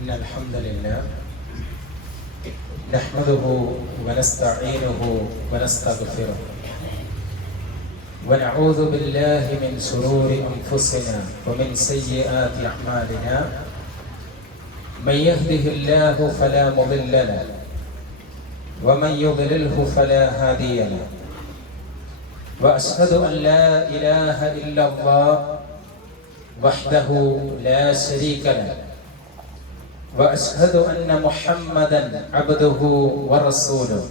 إن الحمد لله نحمده ونستعينه ونستغفره ونعوذ بالله من شرور أنفسنا ومن سيئات أعمالنا من يهده الله فلا مضل له ومن يضلله فلا هادي له وأشهد أن لا إله إلا الله وحده لا شريك له وأشهد أن محمدا عبده ورسوله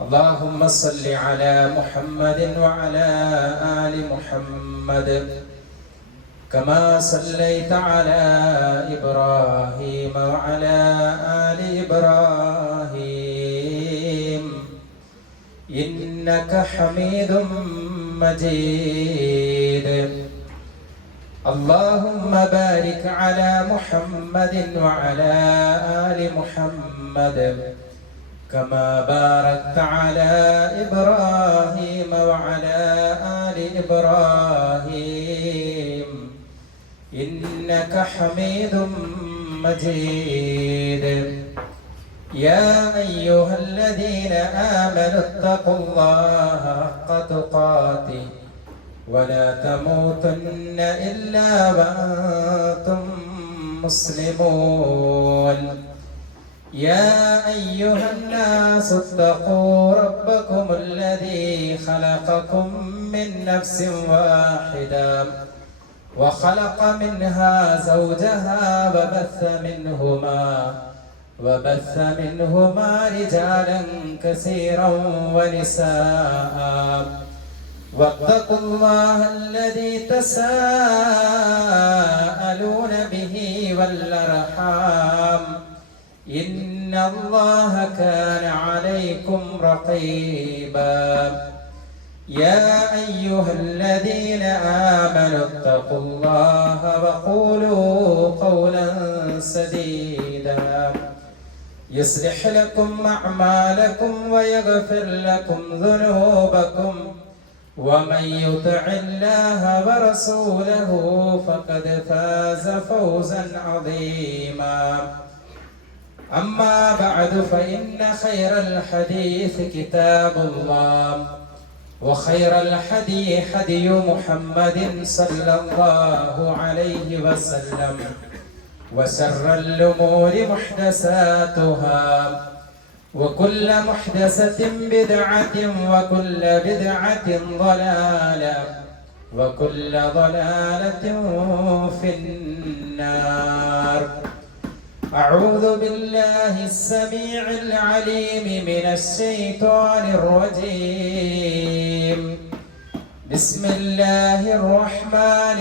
اللهم صل على محمد وعلى آل محمد كما صليت على إبراهيم وعلى آل إبراهيم إنك حميد مجيد اللهم بارك على محمد وعلى آل محمد كما باركت على إبراهيم وعلى آل إبراهيم إنك حميد مجيد يا أيها الذين آمنوا اتقوا الله حق تقاته ولا تموتن إلا وأنتم مسلمون يا أيها الناس اتقوا ربكم الذي خلقكم من نفس واحدة وخلق منها زوجها وبث منهما رجالا كثيرا ونساء واتقوا الله الذي تساءلون به والأرحام إن الله كان عليكم رقيبا يا أيها الذين آمنوا اتقوا الله وقولوا قولا سديدا يصلح لكم أعمالكم ويغفر لكم ذنوبكم ومن يطع الله ورسوله فقد فاز فوزا عظيما أما بعد فإن خير الحديث كتاب الله وخير الحدي حدي محمد صلى الله عليه وسلم وشر الأمور محدثاتها وكل محدثة بدعة وكل بدعة ضلالة وكل ضلالة في النار أعوذ بالله السميع العليم من الشيطان الرجيم بسم الله الرحمن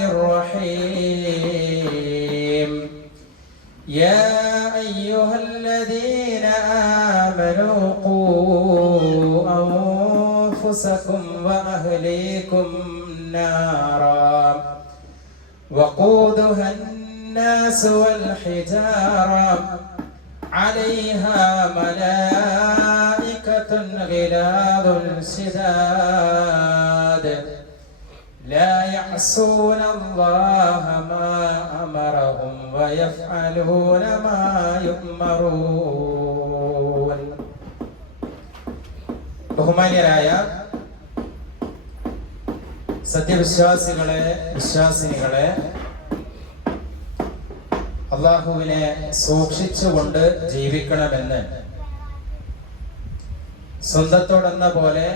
الرحيم يا أيها الذين آمنوا قوا أنفسكم وأهليكم نارا وقودها الناس والحجارة عليها ملائكة غلاظ شداد لا يعصون الله ما أمرهم ويفعلون ما يؤمرون. ബഹുമാന്യരായ സത്യവിശ്വാസികളെ വിശ്വാസിനികളെ, അള്ളാഹുവിനെ സൂക്ഷിച്ചുകൊണ്ട് ജീവിക്കണമെന്ന് സ്വന്തത്തോടെന്ന പോലെ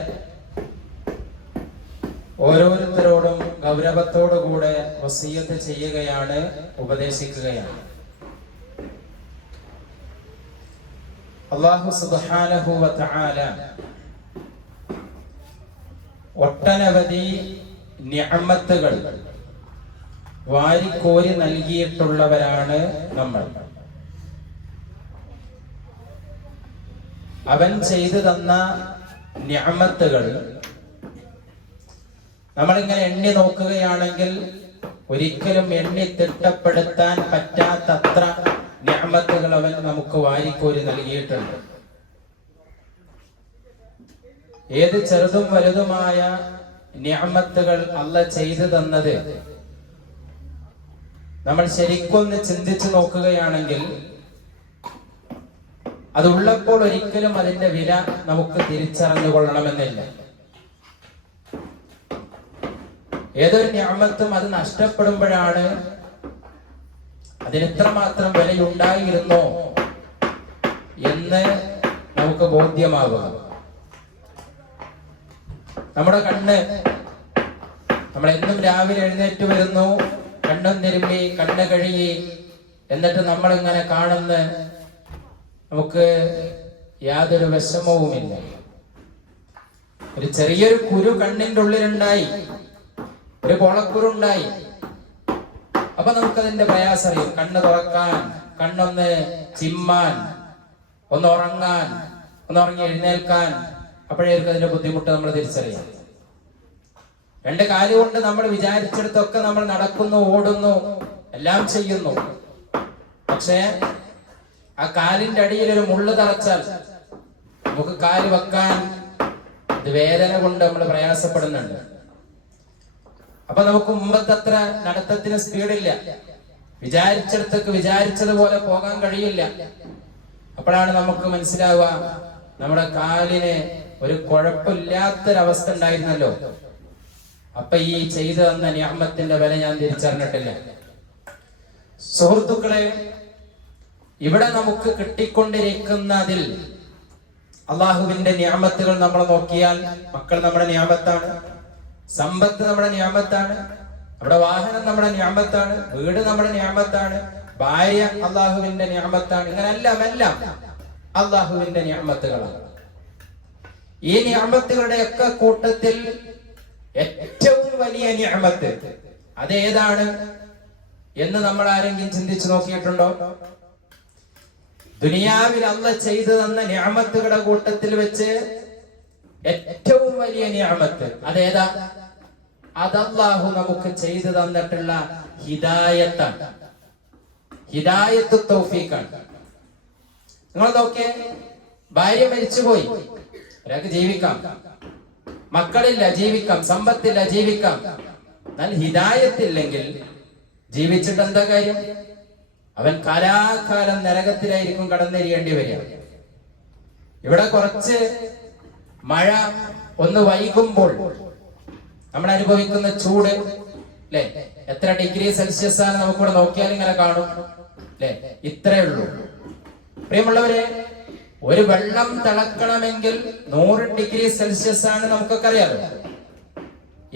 ഓരോരുത്തരോടും ഗൗരവത്തോടുകൂടെ വസിയ്യത്ത് ചെയ്യുകയാണ്, ഉപദേശിക്കുകയാണ്. അല്ലാഹു സുബ്ഹാനഹു വ തആല ഒട്ടനവധി നിഅമത്തുകൾ വാരിക്കോരി നൽകിയിട്ടുള്ളവരാണ് നമ്മൾ. അവൻ ചെയ്തു തന്ന നിഅമത്തുകൾ നമ്മളിങ്ങനെ എണ്ണി നോക്കുകയാണെങ്കിൽ ഒരിക്കലും എണ്ണി തിട്ടപ്പെടുത്താൻ പറ്റാത്തത്ര നിഅമത്തുകൾ അവൻ നമുക്ക് വാരിക്കോരി നൽകിയിട്ടുണ്ട്. ഏത് ചെറുതും വലുതുമായ നിഅമത്തുകൾ അല്ലാഹ് ചെയ്തു തന്നത് നമ്മൾ ശരിക്കൊന്ന് ചിന്തിച്ചു നോക്കുകയാണെങ്കിൽ അതുള്ളപ്പോൾ ഒരിക്കലും അതിന്റെ വില നമുക്ക് തിരിച്ചറിഞ്ഞുകൊള്ളണമെന്നില്ല. ഏതൊരു നിഅമത്തും അത് നഷ്ടപ്പെടുമ്പോഴാണ് അതിനെത്രമാത്രം വിലയുണ്ടായിരുന്നോ എന്ന് നമുക്ക് ബോധ്യമാവുക. നമ്മുടെ കണ്ണ്, നമ്മളെന്നും രാവിലെ എഴുന്നേറ്റ് വരുന്നു, കണ്ണും തിരുമ്പി കണ്ണ് കഴുകി, എന്നിട്ട് നമ്മളിങ്ങനെ കാണുന്ന നമുക്ക് യാതൊരു വിഷമവുമില്ല. ഒരു ചെറിയൊരു കുരു കണ്ണിന്റെ ഉള്ളിലുണ്ടായി, ഒരു കോളക്കുരുണ്ടായി, അപ്പൊ നമുക്കതിന്റെ പ്രയാസം അറിയും. കണ്ണ് തുറക്കാൻ, കണ്ണൊന്ന് ചിമ്മാൻ, ഒന്ന് ഉറങ്ങാൻ, ഒന്ന് ഉറങ്ങി എഴുന്നേൽക്കാൻ, അപ്പോഴേക്കും അതിന്റെ ബുദ്ധിമുട്ട് നമ്മൾ തിരിച്ചറിയാം. രണ്ട് കാലുകൊണ്ട് നമ്മൾ വിചാരിച്ചെടുത്തൊക്കെ നമ്മൾ നടക്കുന്നു, ഓടുന്നു, എല്ലാം ചെയ്യുന്നു. പക്ഷേ ആ കാലിന്റെ അടിയിൽ ഒരു മുള്ളു തറച്ചാൽ നമുക്ക് കാല് വെക്കാൻ ഇത് വേദന കൊണ്ട് നമ്മൾ പ്രയാസപ്പെടുന്നുണ്ട്. അപ്പൊ നമുക്ക് മുമ്പത്തത്ര നടത്തത്തിന് സ്പീഡില്ല, വിചാരിച്ചിടത്തേക്ക് വിചാരിച്ചതുപോലെ പോകാൻ കഴിയില്ല. അപ്പോഴാണ് നമുക്ക് മനസ്സിലാവുക നമ്മുടെ കാലിന് ഒരു കുഴപ്പമില്ലാത്തൊരവസ്ഥ ഉണ്ടായിരുന്നല്ലോ, അപ്പൊ ഈ ചെയ്തു തന്ന നിഅമത്തിന്റെ വില ഞാൻ തിരിച്ചറിഞ്ഞിട്ടില്ല. സുഹൃത്തുക്കളെ, ഇവിടെ നമുക്ക് കിട്ടിക്കൊണ്ടിരിക്കുന്നതിൽ അള്ളാഹുവിന്റെ നിഅമത്തുകൾ നമ്മൾ നോക്കിയാൽ, മക്കൾ നമ്മുടെ നിഅമത്താണ്, സമ്പത്ത് നമ്മുടെ നിഅമത്താണ്, നമ്മുടെ വാഹനം നമ്മുടെ നിഅമത്താണ്, വീട് നമ്മുടെ നിഅമത്താണ്, ഭാര്യ അള്ളാഹുവിന്റെ നിഅമത്താണ്. ഇങ്ങനെ എല്ലാം അള്ളാഹുവിന്റെ നിഅമത്തുകളാണ്. ഈ നിഅമത്തുകളുടെ ഒക്കെ കൂട്ടത്തിൽ ഏറ്റവും വലിയ നിഅമത്ത് അതേതാണ് എന്ന് നമ്മൾ ആരെങ്കിലും ചിന്തിച്ചു നോക്കിയിട്ടുണ്ടോ? ദുനിയാവിൽ അല്ലാഹ് ചെയ്തു തന്ന നിഅമത്തുകളുടെ കൂട്ടത്തിൽ വെച്ച് ഏറ്റവും വലിയ നിഅമത്ത് അതേതാ? അതല്ലാഹു നമുക്ക് ചെയ്തു തന്നിട്ടുള്ള ഹിദായത്താണ്, ഹിദായത്ത് തൗഫീഖാണ്. നിങ്ങൾ നോക്കിയേ, ഭാര്യ മരിച്ചുപോയി, ഒരാൾക്ക് ജീവിക്കാം, മക്കളില്ല ജീവിക്കാം, സമ്പത്തില്ല ജീവിക്കാം. എന്നാൽ ഹിദായത്തില്ലെങ്കിൽ ജീവിച്ചിട്ട് എന്താ കാര്യം? അവൻ കാലാകാലം നരകത്തിലായിരിക്കും കടന്നെരിയേണ്ടി വരിക. ഇവിടെ കുറച്ച് മഴ ഒന്ന് വൈകുമ്പോൾ നമ്മൾ അനുഭവിക്കുന്ന ചൂട് അല്ലെ, എത്ര ഡിഗ്രി സെൽഷ്യസ് ആണ് നമുക്കിവിടെ നോക്കിയാൽ ഇങ്ങനെ കാണും അല്ലെ, ഇത്രയേ ഉള്ളൂ. പ്രിയമുള്ളവരെ, ഒരു വെള്ളം തിളക്കണമെങ്കിൽ 100 ഡിഗ്രി സെൽഷ്യസ് ആണ് നമുക്കൊക്കെ അറിയാലോ.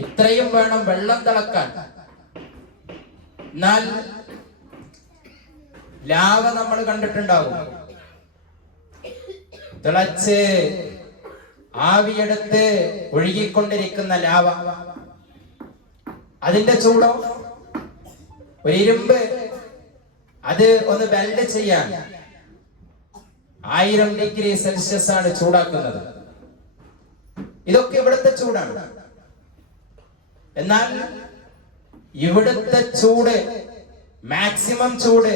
ഇത്രയും വേണം വെള്ളം തിളക്കാൻ. എന്നാൽ ലാവ നമ്മൾ കണ്ടിട്ടുണ്ടാവും, തിളച്ച് ആവിയെടുത്ത് ഒഴുകിക്കൊണ്ടിരിക്കുന്ന ലാവ. അതിന്റെ ചൂടോ, ഒരു ഇരുമ്പ് അത് ഒന്ന് വെൽഡ് ചെയ്യാൻ 1000 ഡിഗ്രി സെൽഷ്യസ് ആണ് ചൂടാക്കുന്നത്. ഇതൊക്കെ ഇവിടുത്തെ ചൂടാണ്. എന്നാൽ ഇവിടുത്തെ ചൂട്, മാക്സിമം ചൂട്,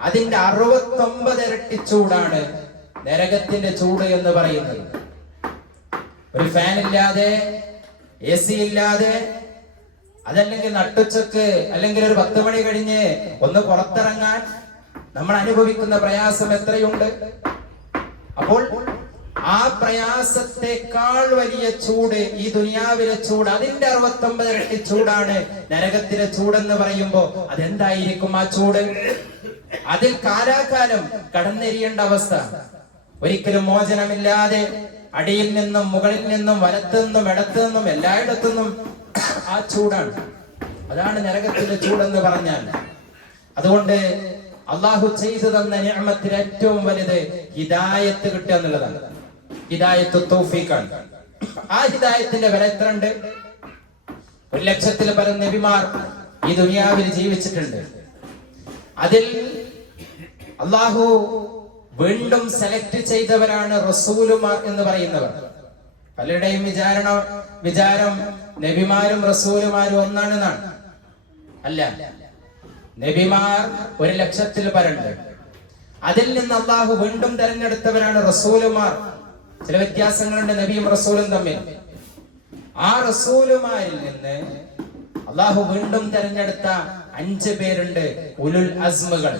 അതിന്റെ 69 ഇരട്ടി ചൂടാണ് നരകത്തിന്റെ ചൂട് എന്ന് പറയുന്നത്. ഒരു ഫാൻ ഇല്ലാതെ, AC ഇല്ലാതെ, അതല്ലെങ്കിൽ നട്ടുച്ചക്ക് അല്ലെങ്കിൽ ഒരു 10 മണി കഴിഞ്ഞ് ഒന്ന് പുറത്തിറങ്ങാൻ നമ്മൾ അനുഭവിക്കുന്ന പ്രയാസം എത്രയുണ്ട്. അപ്പോൾ ആ പ്രയാസത്തെക്കാൾ വലിയ ചൂട്, ഈ ദുനിയാവിലെ ചൂട്, അതിന്റെ 69 ഇരട്ടി ചൂടാണ് നരകത്തിലെ ചൂടെന്ന് പറയുമ്പോ അതെന്തായിരിക്കും ആ ചൂട്? അതിൽ കാലാകാലം കടന്നെരിയേണ്ട അവസ്ഥ, ഒരിക്കലും മോചനമില്ലാതെ അടിയിൽ നിന്നും മുകളിൽ നിന്നും വലത്തു നിന്നും ഇടത്തു നിന്നും എല്ലായിടത്തു നിന്നും ആ ചൂടാണ്. അതാണ് നരകത്തിലെ ചൂടെന്ന് പറഞ്ഞാൽ. അതുകൊണ്ട് അള്ളാഹു ചെയ്തു തന്ന നിഅമത്തിൽ ഏറ്റവും വലുത് ഹിദായത്ത് കിട്ടുക എന്നുള്ളതാണ്, ഹിദായത്ത് തൗഫീഖാണ്. ആ ഹിദായത്തിന്റെ വില എത്ര ഉണ്ട്? 1,00,000-ൽ പരം നബിമാർ ഈ ദുനിയാവിൽ ജീവിച്ചിട്ടുണ്ട്. അതിൽ അള്ളാഹു വീണ്ടും സെലക്ട് ചെയ്തവരാണ് റസൂലുമാർ എന്ന് പറയുന്നവർ. പലരുടെയും വിചാരം നബിമാരും റസൂലുമാരും ഒന്നാണെന്നാണ്. അല്ല, നബിമാർ 1,00,000-ൽ പരണ്ട്. അതിൽ നിന്ന് അള്ളാഹു വീണ്ടും തെരഞ്ഞെടുത്തവരാണ് റസൂലുമാർ. ചില വ്യത്യാസങ്ങളുണ്ട് നബിയും റസൂലും തമ്മിൽ. ആ റസൂലുമാരിൽ നിന്ന് അള്ളാഹു വീണ്ടും തെരഞ്ഞെടുത്ത 5 പേരുണ്ട് ഉലുൽ അസ്മുകൾ.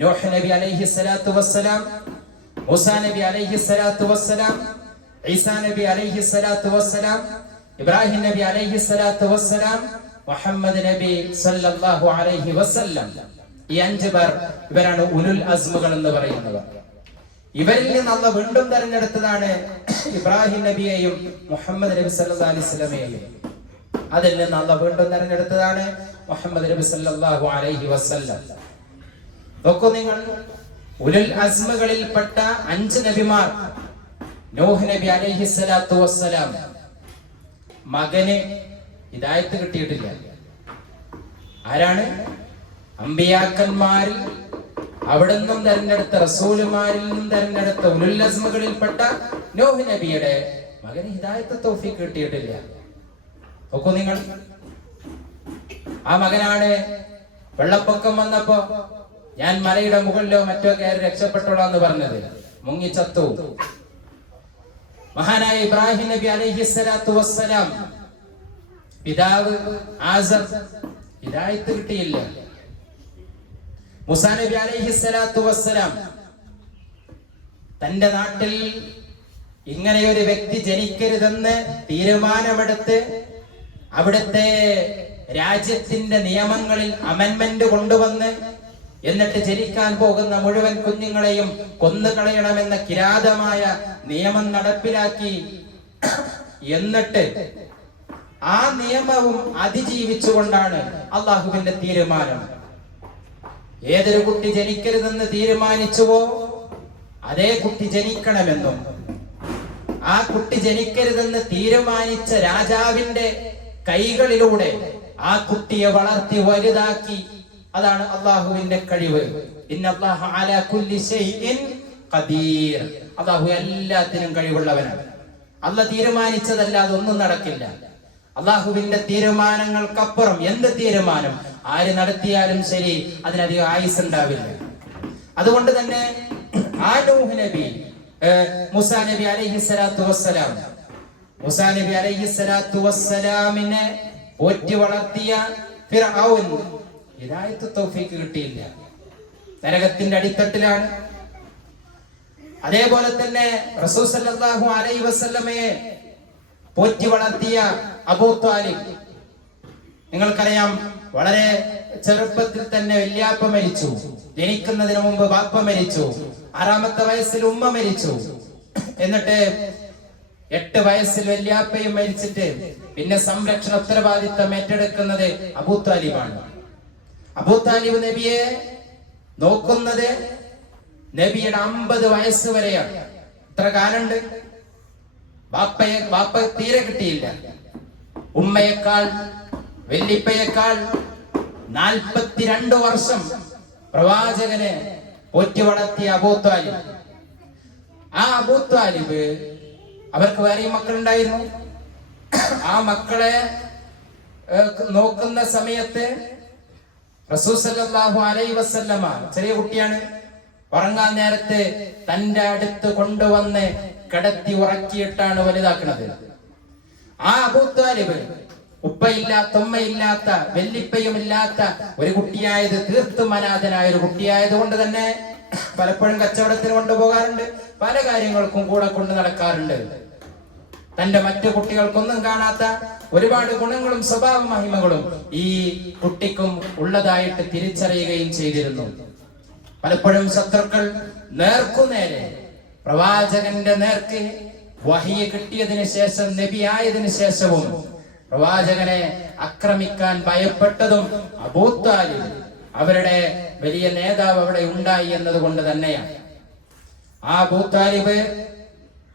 നൂഹ് നബി അലൈഹി സ്വലാത്തു വസ്സലാം, മൂസാ നബി അലൈഹി സ്വലാത്തു വസ്സലാം, ഈസാ നബി അലൈഹി സ്വലാത്തു വസ്സലാം, ഇബ്രാഹിം നബി അലൈഹി സ്വലാത്തു വസ്സലാം, മുഹമ്മദ് നബി സല്ലല്ലാഹു അലൈഹി വസല്ലം. ഈ 5 പേർ ഇവരാണ് ഉലുൽ അസ്മുകൾ എന്ന് പറയുന്നത്. ഇവരിൽ നിന്ന് അല്ലാഹു വീണ്ടും തെരഞ്ഞെടുത്തതാണ് ഇബ്രാഹിം നബിയെയും മുഹമ്മദ് നബി സല്ലല്ലാഹു അലൈഹി വസല്ലമയെയും. അതിൽ നിന്ന് അല്ലാഹു വീണ്ടും തെരഞ്ഞെടുത്തതാണ് മുഹമ്മദ് നബി സല്ലല്ലാഹു അലൈഹി വസല്ലം. നോക്കൂ നിങ്ങൾ, ഉലുൽ അസ്മുകളിൽപ്പെട്ട 5 നബിമാർ. നൂഹ് നബി അലൈഹി സ്വലാത്തു വസ്സലാം, മകന് ഹിദായത്ത് കിട്ടിയിട്ടില്ല. ആരാണ്? അമ്പിയാക്കന്മാരിൽ അവിടെ നിന്നും തെരഞ്ഞെടുത്ത, റസൂലുമാരിൽ നിന്നും തെരഞ്ഞെടുത്ത ഉലുൽ അസ്മുകളിൽപ്പെട്ട നൂഹ് നബിയുടെ മകന് ഹിദായത്ത് തൗഫീഖ് കിട്ടിയിട്ടില്ല. നോക്കൂ നിങ്ങൾ, ആ മകനാണ് വെള്ളപ്പൊക്കം വന്നപ്പോ ഞാൻ മലയുടെ മുകളിലോ മറ്റോ കയറി രക്ഷപ്പെട്ടോളാന്ന് പറഞ്ഞത്. മുങ്ങിച്ചത്തു. മഹാനായ ഇബ്രാഹിം നബി അലൈഹി സ്വലാത്തു വസ്സലാം, പിതാവ് ആസർ, ഹിദായത്ത് കിട്ടിയില്ല. മൂസാ നബി അലൈഹി സ്വലാത്തു വസ്സലാം തന്റെ നാട്ടിൽ ഇങ്ങനെയൊരു വ്യക്തി ജനിക്കരുതെന്ന് തീരുമാനമെടുത്ത് അവിടുത്തെ രാജ്യത്തിന്റെ നിയമങ്ങളിൽ അമെൻമെന്റ് കൊണ്ടുവന്ന് എന്നിട്ട് ജനിക്കാൻ പോകുന്ന മുഴുവൻ കുഞ്ഞുങ്ങളെയും കൊന്നുകളയണമെന്ന കിരാതമായ നിയമം നടപ്പിലാക്കി. എന്നിട്ട് ആ നിയമവും അതിജീവിച്ചുകൊണ്ടാണ് അള്ളാഹുവിന്റെ തീരുമാനം. ഏതൊരു കുട്ടി ജനിക്കരുതെന്ന് തീരുമാനിച്ചുവോ അതേ കുട്ടി ജനിക്കണമെന്നും ആ കുട്ടി ജനിക്കരുതെന്ന് തീരുമാനിച്ച രാജാവിന്റെ കൈകളിലൂടെ ആ കുട്ടിയെ വളർത്തി വലുതാക്കി. അതാണ് അള്ളാഹുവിന്റെ കഴിവ്. ഇന്നല്ലാഹ അലാ കുല്ലി ശൈഇൻ ഖദീർ. അള്ളാഹു എല്ലാത്തിനും കഴിവുള്ളവനാണ്. അല്ലാഹ് തീരുമാനിച്ചതല്ലാതെ ഒന്നും നടക്കില്ല. അള്ളാഹുവിന്റെ തീരുമാനങ്ങൾക്കപ്പുറം എന്ത് തീരുമാനം ആര് നടത്തിയാലും ശരി അതിനധികം ആയുസ് ഉണ്ടാവില്ല. അതുകൊണ്ട് തന്നെ ആ നൂഹ് നബി, മൂസാ നബി അലൈഹി സ്വലാത്തു വസ്സലാം, മൂസാ നബി അലൈഹി സ്വലാത്തു വസ്സലാമിനെ പോറ്റി വളർത്തിയ ഫിർഔൻ ഹിദായത്ത് തൗഫീഖ് കിട്ടിയില്ല, നരകത്തിന്റെ അടിത്തട്ടിലാണ്. അതേപോലെ തന്നെ റസൂൽ സല്ലല്ലാഹു അലൈഹി വസല്ലമയെ പോറ്റി വളർത്തിയ അബൂ ത്വാലിബ്, നിങ്ങൾക്കറിയാം, വളരെ ചെറുപ്പത്തിൽ തന്നെ വല്യാപ്പ മരിച്ചു, ജനിക്കുന്നതിന് മുമ്പ് ബാപ്പ മരിച്ചു, 6ാമത്തെ വയസ്സിൽ ഉമ്മ മരിച്ചു, എന്നിട്ട് 8 വയസ്സിൽ വല്യാപ്പയും മരിച്ചിട്ട് പിന്നെ സംരക്ഷണ ഉത്തരവാദിത്തം ഏറ്റെടുക്കുന്നത് അബൂ ത്വാലിബാണ്. അബൂ ത്വാലിബ് നബിയെ നോക്കുന്നത് നബിയുടെ 50 വയസ്സ് വരെയാണ്. എത്ര കാലുണ്ട്? ബാപ്പ തീരെ കിട്ടിയില്ല. ഉമ്മയേക്കാൾ വല്ലിപ്പയേക്കാൾ 42 വർഷം പ്രവാചകനെ പോറ്റി വളർത്തിയ അബൂ ത്വാലിബ്. ആ അബൂ ത്വാലിബ്, അവർക്ക് വേറെയും മക്കളുണ്ടായിരുന്നു. ആ മക്കളെ നോക്കുന്ന സമയത്ത് റസൂൽ സല്ലല്ലാഹു അലൈഹി വസല്ലമ, ചെറിയ കുട്ടിയാണ്, ഉറങ്ങാൻ നേരത്ത് തന്റെ അടുത്ത് കൊണ്ടുവന്ന് കിടത്തി ഉറക്കിയിട്ടാണ് വലുതാക്കുന്നത്. ആ അബൂ ത്വാലിബ് ഉപ്പയില്ലാത്ത, ഉമ്മയില്ലാത്ത, വെല്ലിപ്പയും ഇല്ലാത്ത ഒരു കുട്ടിയായത്, തീർത്തും അനാഥനായ ഒരു കുട്ടിയായത് കൊണ്ട് തന്നെ പലപ്പോഴും കച്ചവടത്തിന് കൊണ്ടുപോകാറുണ്ട്, പല കാര്യങ്ങൾക്കും കൂടെ കൊണ്ട് നടക്കാറുണ്ട്. തന്റെ മറ്റു കുട്ടികൾക്കൊന്നും കാണാത്ത ഒരുപാട് ഗുണങ്ങളും സ്വഭാവ മഹിമകളും ഈ കുട്ടിക്കും ഉള്ളതായിട്ട് തിരിച്ചറിയുകയും ചെയ്തിരുന്നു. പലപ്പോഴും ശത്രുക്കൾ നേർക്കുനേരെ പ്രവാചകന്റെ നേർക്ക് വഹി കിട്ടിയതിനു ശേഷം, നബിയായതിനു ശേഷവും പ്രവാചകനെ ആക്രമിക്കാൻ ഭയപ്പെട്ടതും അബൂ ത്വാലിബ്, അവരുടെ വലിയ നേതാവ് അവിടെ ഉണ്ടായി എന്നതുകൊണ്ട് തന്നെയാണ്. ആ അബൂ ത്വാലിബ്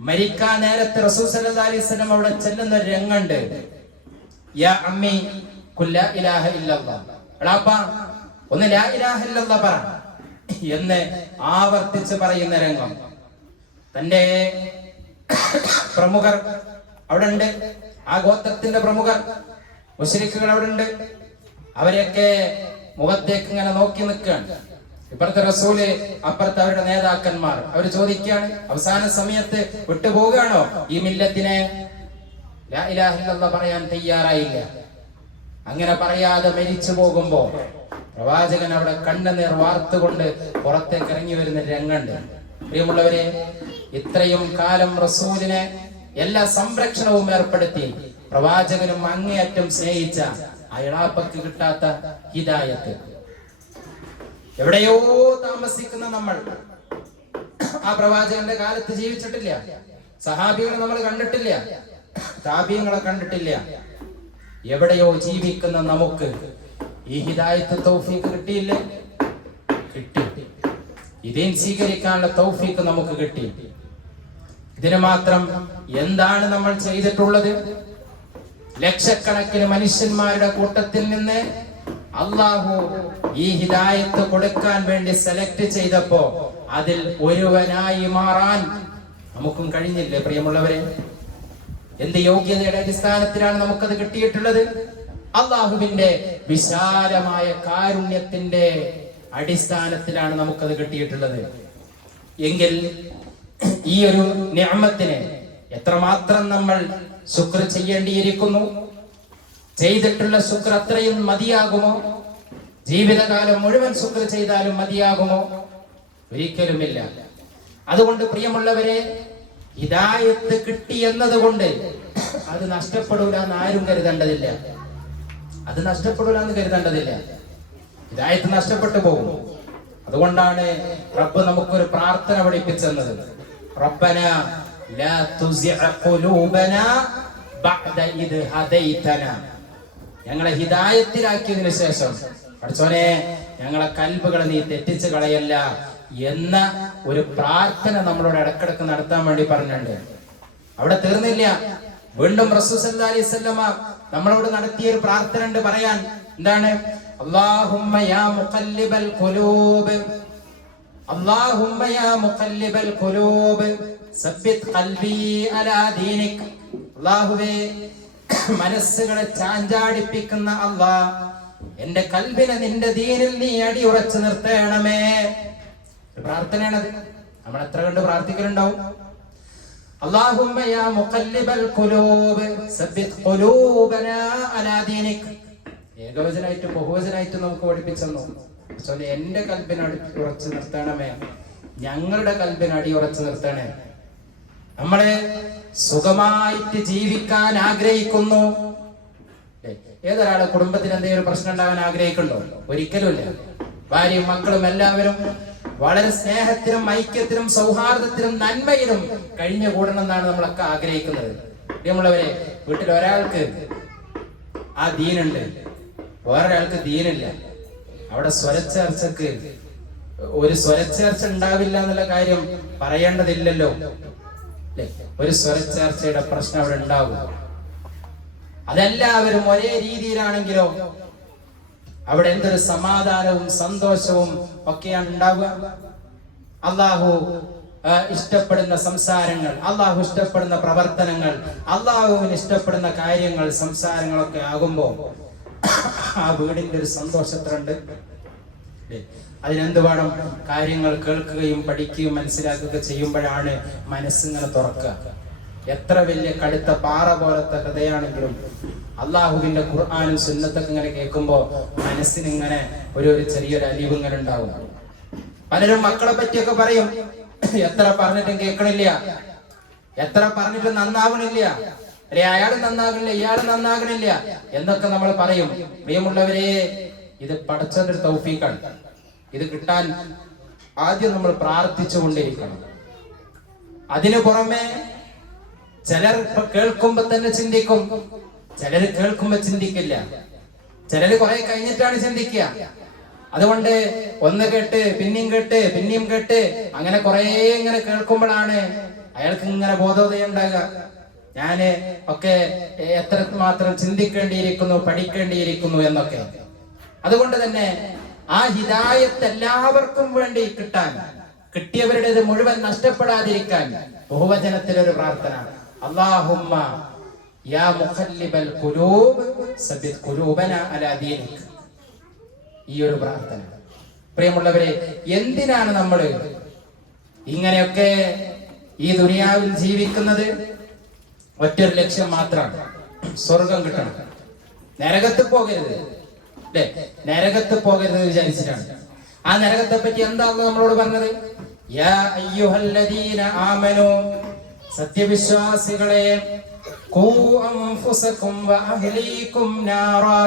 മരിക്കാൻ നേരത്തെ റസൂൽ സല്ലല്ലാഹു അലൈഹി വസല്ലം അവിടെ ചെല്ലുന്ന ഒരു രംഗുണ്ട്. യാ അമ്മി ഖുൽ ലാ ഇലാഹ ഇല്ലല്ലാഹ്, എടാപ്പാ ഒന്ന് ലാ ഇലാഹ ഇല്ലല്ലാഹ് പറ എന്ന് ആവർത്തിച്ച് പറയുന്ന രംഗം. തന്റെ പ്രമുഖർ അവിടെ ഉണ്ട്, ആ ഗോത്രത്തിന്റെ പ്രമുഖർ മുശ്രിക്കുകൾ അവിടെ ഉണ്ട്. അവരെയൊക്കെ മുഖത്തേക്ക് ഇങ്ങനെ നോക്കി നിൽക്കുകയാണ്. ഇപ്പുറത്തെ റസൂല്, അപ്പുറത്തെ അവരുടെ നേതാക്കന്മാർ. അവർ ചോദിക്കുകയാണ്, അവസാന സമയത്ത് വിട്ടുപോവുകയാണോ ഈ മില്ലത്തിനെ? ലാ ഇലാഹ ഇല്ലല്ലാഹ് പറയാൻ തയ്യാറായില്ല. അങ്ങനെ പറയാതെ മരിച്ചു പോകുമ്പോ പ്രവാചകൻ അവിടെ കണ്ണുനീർ വാർത്തുകൊണ്ട് പുറത്തേക്ക് ഇറങ്ങി വരുന്ന രംഗണ്ട്. പ്രിയമുള്ളവരെ, ഇത്രയും കാലം റസൂലിനെ എല്ലാ സംരക്ഷണവും ഏർപ്പെടുത്തി പ്രവാചകനും അങ്ങേയറ്റം സ്നേഹിച്ച അയളാപ്പക്ക് കിട്ടാത്ത ഹിദായത്ത്. എവിടെയോ താമസിക്കുന്ന നമ്മൾ ആ പ്രവാചകന്റെ കാലത്ത് ജീവിച്ചിട്ടില്ല. സഹാബികളെ നമ്മൾ കണ്ടിട്ടില്ല, താബിയങ്ങളെ കണ്ടിട്ടില്ല. എവിടെയോ ജീവിക്കുന്ന നമുക്ക് ഈ ഹിദായത്ത് തൗഫീഖ് കിട്ടിയില്ലേ? കിട്ടി. ഇതേം സ്വീകരിക്കാനുള്ള തൗഫീഖ് നമുക്ക് കിട്ടി. ഇതിന് മാത്രം എന്താണ് നമ്മൾ ചെയ്തിട്ടുള്ളത്? ലക്ഷക്കണക്കിന് മനുഷ്യന്മാരുടെ കൂട്ടത്തിൽ നിന്ന് അള്ളാഹു ഈ ഹിദായത്ത് കൊടുക്കാൻ വേണ്ടി സെലക്ട് ചെയ്തപ്പോ അതിൽ ഒരുവനായി മാറാൻ നമുക്കും കഴിഞ്ഞില്ലേ? പ്രിയമുള്ളവരെ, എന്ത് യോഗ്യതയുടെ അടിസ്ഥാനത്തിലാണ് നമുക്കത് കിട്ടിയിട്ടുള്ളത്? അള്ളാഹുവിന്റെ വിശാലമായ കാരുണ്യത്തിന്റെ അടിസ്ഥാനത്തിലാണ് നമുക്കത് കിട്ടിയിട്ടുള്ളത്. എങ്കിൽ ഈ ഒരു നിഅമത്തിനെ എത്രമാത്രം നമ്മൾ ശുക്ർ ചെയ്യേണ്ടിയിരിക്കുന്നു? ചെയ്തിട്ടുള്ള ശുക്ർ അത്രയും മതിയാകുമോ? ജീവിതകാലം മുഴുവൻ ശുക്ർ ചെയ്താലും മതിയാകുമോ? ഒരിക്കലുമില്ല. അതുകൊണ്ട് പ്രിയമുള്ളവരെ, ഹിദായത്ത് കിട്ടി എന്നതുകൊണ്ട് അത് നഷ്ടപ്പെടൂല എന്ന് ആരും കരുതേണ്ടതില്ല. അത് നഷ്ടപ്പെടൂല എന്ന് കരുതേണ്ടതില്ല. ഹിദായത്ത് നഷ്ടപ്പെട്ടു പോകും. അതുകൊണ്ടാണ് റബ്ബ് നമുക്കൊരു പ്രാർത്ഥന പഠിപ്പിച്ചത്. റബ്ബനാ ലാ തുസിഅ ഖുലൂബനാ ബഅദ ഇദ് ഹദൈതനാ. ഞങ്ങളെ ഹിദായത്തിലാക്കിയതിനു ശേഷം പടച്ചോനെ ഞങ്ങളെ കൽബുകളെ നീ തെറ്റിച്ച് കളയല്ല എന്ന ഒരു പ്രാർത്ഥന നമ്മളോട് ഇടക്കിടക്ക് നടത്താൻ വേണ്ടി പറഞ്ഞിട്ടുണ്ട്. അവിടെ തീർന്നില്ല. വീണ്ടും റസൂൽ സല്ലല്ലാഹു അലൈഹി വസല്ലമ നമ്മളോട് നടത്തിയ ഒരു പ്രാർത്ഥന ഉണ്ട് പറയാൻ. എന്താണ്? അല്ലാഹുമ്മ യാ മുഖല്ലിബൽ ഖുലൂബ്, അല്ലാഹുമ്മ യാ മുഖല്ലിബൽ ഖുലൂബ് സബ്ബിത് ഖൽബി അലാ ദീനിക്. അല്ലാഹുവേ, മനസ്സുകളെ ചാഞ്ചാടിപ്പിക്കുന്ന അല്ലാഹ്, എന്റെ കൽബിനെ നിന്റെ ദീനിൽ നീ അടിയുറച്ചു നിർത്തണമേ. പ്രാർത്ഥനയാണത്. നമ്മൾ എത്ര കണ്ട് പ്രാർത്ഥിക്കലുണ്ടാവും? അല്ലാഹുമ്മ യാ മുഖല്ലിബൽ ഖുലൂബ് സബ്ബിത് ഖുലൂബനാ അലാ ദീനിക്. ഏകവചനായിട്ടും ബഹുവചനായിട്ടും നമുക്ക് പഠിപ്പിച്ചെന്നു. എന്റെ കൽബിനെ അടിയുറച്ചു നിർത്തണമേ, ഞങ്ങളുടെ കൽബിനെ അടിയുറച്ചു നിർത്തണേ. നമ്മളെ സുഖമായിട്ട് ജീവിക്കാൻ ആഗ്രഹിക്കുന്നു. ഏതൊരാളെ കുടുംബത്തിന് എന്തെങ്കിലും പ്രശ്നം ഉണ്ടാകാൻ ആഗ്രഹിക്കുന്നുണ്ടോ? ഒരിക്കലുമില്ല. ഭാര്യയും മക്കളും എല്ലാവരും വളരെ സ്നേഹത്തിനും ഐക്യത്തിനും സൗഹാർദ്ദത്തിനും നന്മയിലും കഴിഞ്ഞു കൂടണം എന്നാണ് നമ്മളൊക്കെ ആഗ്രഹിക്കുന്നത്. നമ്മളവരെ വീട്ടിൽ ഒരാൾക്ക് ആ ദീനുണ്ട്, വേറൊരാൾക്ക് ദീനില്ല. അവിടെ സ്വരച്ചേർച്ചക്ക് ഒരു സ്വരച്ചേർച്ച ഉണ്ടാവില്ല എന്നുള്ള കാര്യം പറയേണ്ടതില്ലല്ലോ. ഒരു സ്വരച്ചേർച്ചയുടെ പ്രശ്നം അവിടെ ഉണ്ടാവും. അതെല്ലാവരും ഒരേ രീതിയിലാണെങ്കിലോ അവിടെ എന്തൊരു സമാധാനവും സന്തോഷവും ഒക്കെയാണ് ഉണ്ടാവുക. അള്ളാഹു ഇഷ്ടപ്പെടുന്ന സംസാരങ്ങൾ, അള്ളാഹു ഇഷ്ടപ്പെടുന്ന പ്രവർത്തനങ്ങൾ, അള്ളാഹുവിന് ഇഷ്ടപ്പെടുന്ന കാര്യങ്ങൾ, സംസാരങ്ങളൊക്കെ ആകുമ്പോ ആ വീടിന്റെ ഒരു സന്തോഷത്തിലുണ്ട്. അതിനെന്ത് വേണം? കാര്യങ്ങൾ കേൾക്കുകയും പഠിക്കുകയും മനസ്സിലാക്കുകയൊക്കെ ചെയ്യുമ്പോഴാണ് മനസ്സിങ്ങനെ തുറക്കുക. എത്ര വലിയ കടുത്ത പാറ പോലത്തെ ഹൃദയാണെങ്കിലും അള്ളാഹുവിന്റെ ഖുർആനും സുന്നത്തൊക്കെ ഇങ്ങനെ കേൾക്കുമ്പോ മനസ്സിന് ഇങ്ങനെ ഒരു ചെറിയൊരു അലിവ് ഇങ്ങനെ ഉണ്ടാവും. പലരും മക്കളെ പറ്റിയൊക്കെ പറയും, എത്ര പറഞ്ഞിട്ടും കേൾക്കണില്ല, എത്ര പറഞ്ഞിട്ടും നന്നാവണില്ല, അല്ലെ അയാൾ നന്നാകണില്ല, ഇയാൾ നന്നാകണില്ല എന്നൊക്കെ നമ്മൾ പറയും. പ്രിയമുള്ളവരെ, ഇത് പടച്ചവന്റെ ഒരു തൗഫീഖാണ്. ഇത് കിട്ടാൻ ആദ്യം നമ്മൾ പ്രാർത്ഥിച്ചു കൊണ്ടിരിക്കണം. അതിനു പുറമെ ചിലർ കേൾക്കുമ്പോ തന്നെ ചിന്തിക്കും, ചിലര് കേൾക്കുമ്പോ ചിന്തിക്കില്ല, ചിലര് കുറെ കഴിഞ്ഞിട്ടാണ് ചിന്തിക്കുക. അതുകൊണ്ട് ഒന്ന് കേട്ട് പിന്നെയും കേട്ട് പിന്നെയും കേട്ട് അങ്ങനെ കുറെ ഇങ്ങനെ കേൾക്കുമ്പോഴാണ് അയാൾക്ക് ഇങ്ങനെ ബോധോദയം ഉണ്ടാകുക. ഞാന് ഒക്കെ എത്ര മാത്രം ചിന്തിക്കേണ്ടിയിരിക്കുന്നു, പഠിക്കേണ്ടിയിരിക്കുന്നു എന്നൊക്കെ. അതുകൊണ്ട് തന്നെ ആ ഹിദായത്ത് എല്ലാവർക്കും വേണ്ടി കിട്ടാൻ, കിട്ടിയവരുടേത് മുഴുവൻ നഷ്ടപ്പെടാതിരിക്കാൻ ബഹുവചനത്തിലൊരു പ്രാർത്ഥന, അല്ലാഹുമ്മ യാ മുഖല്ലിബൽ ഖുലൂബ് സബ്ബിത് ഖുലൂബനാ അലാ ദീനിക്. ഈ ഒരു പ്രാർത്ഥന. പ്രിയമുള്ളവരെ, എന്തിനാണ് നമ്മൾ ഇങ്ങനെയൊക്കെ ഈ ദുനിയാവിൽ ജീവിക്കുന്നത്? ഒറ്റൊരു ലക്ഷ്യം മാത്രമാണ്, സ്വർഗം കിട്ടണം. നരകത്ത് പോകരുത് അല്ലെ, നരകത്ത് പോകരുത് വിചാരിച്ചിട്ടാണ്. ആ നരകത്തെ പറ്റി എന്താണ് നമ്മളോട് പറഞ്ഞത്? യാ അയ്യുഹല്ലദീന ആമനൂ, സത്യവിശ്വാസികളെ, ഖൂ അൻഫുസകും വഅഹ്ലീകും നാറാ,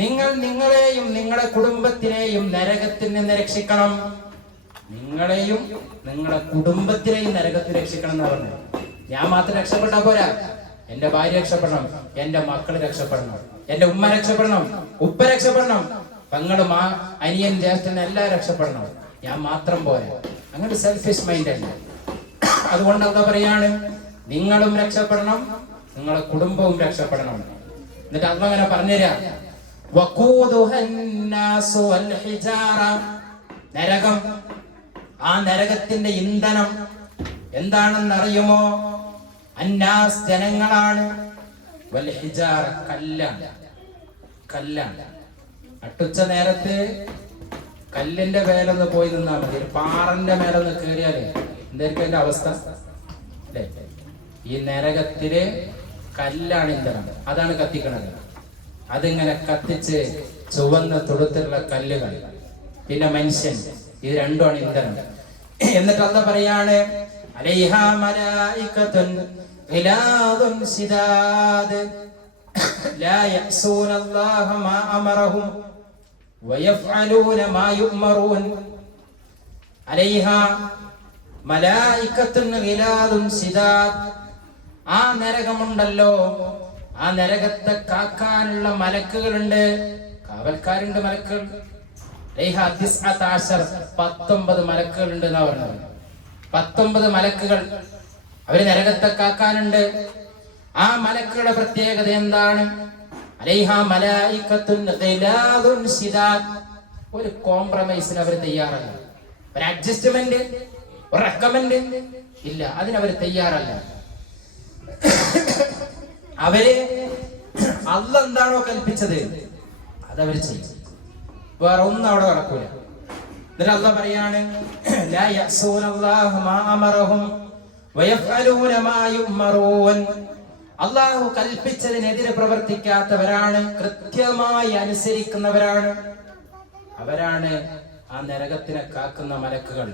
നിങ്ങൾ നിങ്ങളെയും നിങ്ങളുടെ കുടുംബത്തിനെയും നരകത്തിൽ നിന്ന് രക്ഷിക്കണം. നിങ്ങളെയും നിങ്ങളുടെ കുടുംബത്തിനെയും നരകത്തിൽ രക്ഷിക്കണം എന്ന് പറഞ്ഞു. ഞാൻ മാത്രം രക്ഷപ്പെട്ടാ പോരാ, എന്റെ ഭാര്യ രക്ഷപ്പെടണം, എന്റെ മക്കൾ രക്ഷപ്പെടണം, എന്റെ ഉമ്മ രക്ഷപ്പെടണം, ഉപ്പ രക്ഷപ്പെടണം, പെങ്ങളും അനിയൻ ജ്യേഷ്ഠൻ എല്ലാം രക്ഷപ്പെടണം. ഞാൻ മാത്രം പോരാ. അങ്ങനെ സെൽഫിഷ് മൈൻഡ് അല്ല. അതുകൊണ്ട് എന്താ പറയാണ്, നിങ്ങളും രക്ഷപ്പെടണം, നിങ്ങളുടെ കുടുംബവും രക്ഷപ്പെടണം. എന്നിട്ട് അത് അങ്ങനെ പറഞ്ഞുതരാ, നരകം, ആ നരകത്തിന്റെ ഇന്ധനം എന്താണെന്ന് അറിയുമോ? അന്നാസ്, ജനങ്ങളാണ്, വൽ ഹിജാറ, കല്ലാണ്. കല്ലാണ്. അട്ടുച്ച നേരത്ത് കല്ലിന്റെ മേലൊന്ന് പോയി നിന്നാ മതി, ഒരു പാറന്റെ മേലൊന്ന് കയറിയാലേ എന്തായിരിക്കും എന്റെ അവസ്ഥ അല്ലേ? ഈ നരകത്തില് കല്ലാണ് ഇന്ധനം, അതാണ് കത്തിക്കണത്. അതിങ്ങനെ കത്തിച്ച് ചുവന്ന തുടുത്തുള്ള കല്ലുകൾ, പിന്നെ മനുഷ്യൻ, ഇത് രണ്ടുമാണ് ഇന്ധനം. എന്നിട്ട് അല്ലാഹ് പറയാണ്, അലൈഹാ മലായികത്തുൻ ഗിലാദുൻ ശിദാദ് ലാ യഅ്സൂനല്ലാഹ മാ അമറഹും വയഫ്അലൂന മാ യുഅ്മറൂൻ. അലൈഹാ മലായികത്തുൻ ഗിലാദുൻ ശിദാദ്, ആ നരകമുണ്ടല്ലോ, ആ നരകത്തെ കാക്കാനുള്ള മലക്കുകളുണ്ട്, കാവൽക്കാരുണ്ട്, മലക്കുകൾ. 19 മലക്കുകളുണ്ട് എന്നാ പറഞ്ഞത്. 19 മലക്കുകൾ അവര് നരകത്തെ കാക്കാനുണ്ട്. ആ മലക്കുകളുടെ പ്രത്യേകത എന്താണ്? അലൈഹാ മലായികത്തുൻ ഗിലാദുൻ ശിദാദ്, ഒരു കോംപ്രമൈസിന് അവർ തയ്യാറല്ല, ഒരു അഡ്ജസ്റ്റ്മെന്റ്, ഒരു റെക്കമെൻഡ് ഇല്ല, അതിനവർ തയ്യാറല്ല. അവര് അല്ലാഹ് എന്താണോ കൽപ്പിച്ചത് അതവർ ചെയ്യും, വേറെ ഒന്നും അവിടെ നടക്കൂല. എന്നിട്ട് അല്ലാഹ് പറയാണ്, ലാ യഅ്സൂനല്ലാഹ മാ അമറഹും വയഫ്അലൂന മാ യുഅ്മറൂൻ. അല്ലാഹു കൽപ്പിച്ചതിനെതിരെ പ്രവർത്തിക്കാത്തവരാണ്, കൃത്യമായി അനുസരിക്കുന്നവരാണ്. അവരാണ് ആ നരകത്തിനെ കാക്കുന്ന മലക്കുകൾ.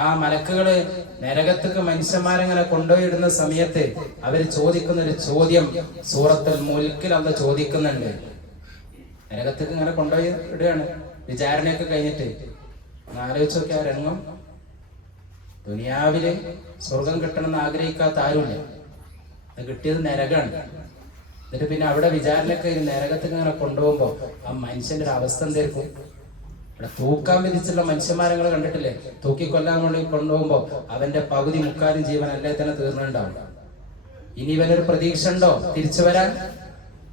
ആ മലക്കുകള് നരകത്തേക്ക് മനുഷ്യന്മാരെങ്ങനെ കൊണ്ടുപോയിടുന്ന സമയത്ത് അവര് ചോദിക്കുന്ന ഒരു ചോദ്യം സൂറത്തുൽ മുൽക്കിൽ അല്ലാഹ് ചോദിക്കുന്നുണ്ട്. നരകത്തേക്ക് ഇങ്ങനെ കൊണ്ടുപോയി ഇടുകയാണ്, വിചാരണയൊക്കെ കഴിഞ്ഞിട്ട്. ആലോചിച്ച് നോക്കി ആ രംഗം. ദുനിയാവില് സ്വർഗം കിട്ടണമെന്ന് ആഗ്രഹിക്കാത്ത ആരുമില്ല, അത് കിട്ടിയത് നരകാണ്. എന്നിട്ട് പിന്നെ അവിടെ വിചാരണയൊക്കെ നരകത്തേക്ക് ഇങ്ങനെ കൊണ്ടുപോകുമ്പോ ആ മനുഷ്യന്റെ ഒരു അവസ്ഥ എന്തായിരിക്കും? ഇവിടെ തൂക്കാൻ വിധിച്ചുള്ള മനുഷ്യന്മാരങ്ങൾ കണ്ടിട്ടില്ലേ? തൂക്കിക്കൊല്ലാൻ കൊണ്ട് കൊണ്ടുപോകുമ്പോ അവന്റെ പകുതി മുക്കാലും ജീവൻ അല്ലേ തന്നെ തീർന്നുണ്ടാവും. ഇനി ഇവനൊരു പ്രതീക്ഷ ഉണ്ടോ തിരിച്ചു വരാൻ?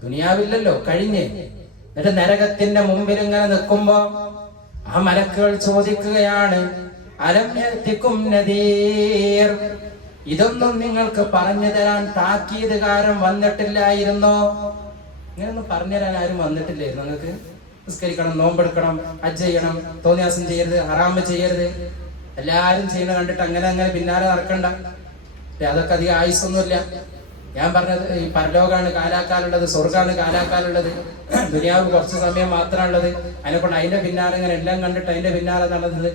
ദുനിയാവില്ലല്ലോ, കഴിഞ്ഞ്. എന്നിട്ട് നരകത്തിന്റെ മുമ്പിൽ ഇങ്ങനെ നിൽക്കുമ്പോ ആ മലക്കുകൾ ചോദിക്കുകയാണ്, അലം യഅതികും നദീർ, ഇതൊന്നും നിങ്ങൾക്ക് പറഞ്ഞു തരാൻ താക്കീതുകാരൻ വന്നിട്ടില്ലായിരുന്നോ? ഇങ്ങനൊന്നും പറഞ്ഞു തരാൻ ആരും വന്നിട്ടില്ലായിരുന്നു നിങ്ങൾക്ക്? നിസ്കരിക്കണം, നോമ്പെടുക്കണം, ഹജ്ജ് ചെയ്യണം, തോന്നിയാസം ചെയ്യരുത്, ഹറാമ് ചെയ്യരുത്, എല്ലാരും ചെയ്യണ കണ്ടിട്ട് അങ്ങനെ പിന്നാലെ നടക്കണ്ട. അതൊക്കെ അധികം ആയുസൊന്നുമില്ല. ഞാൻ പറഞ്ഞത് ഈ പരലോകാണ് കാലാക്കാലുള്ളത്, സ്വർഗാണ് കാലാക്കാലുള്ളത്, ദുനിയാവ് കുറച്ച് സമയം മാത്രമാണുള്ളത്. അതിനെക്കൊണ്ട് അതിന്റെ പിന്നാലെ ഇങ്ങനെ എല്ലാം കണ്ടിട്ട് അതിന്റെ പിന്നാലെ നടന്നത്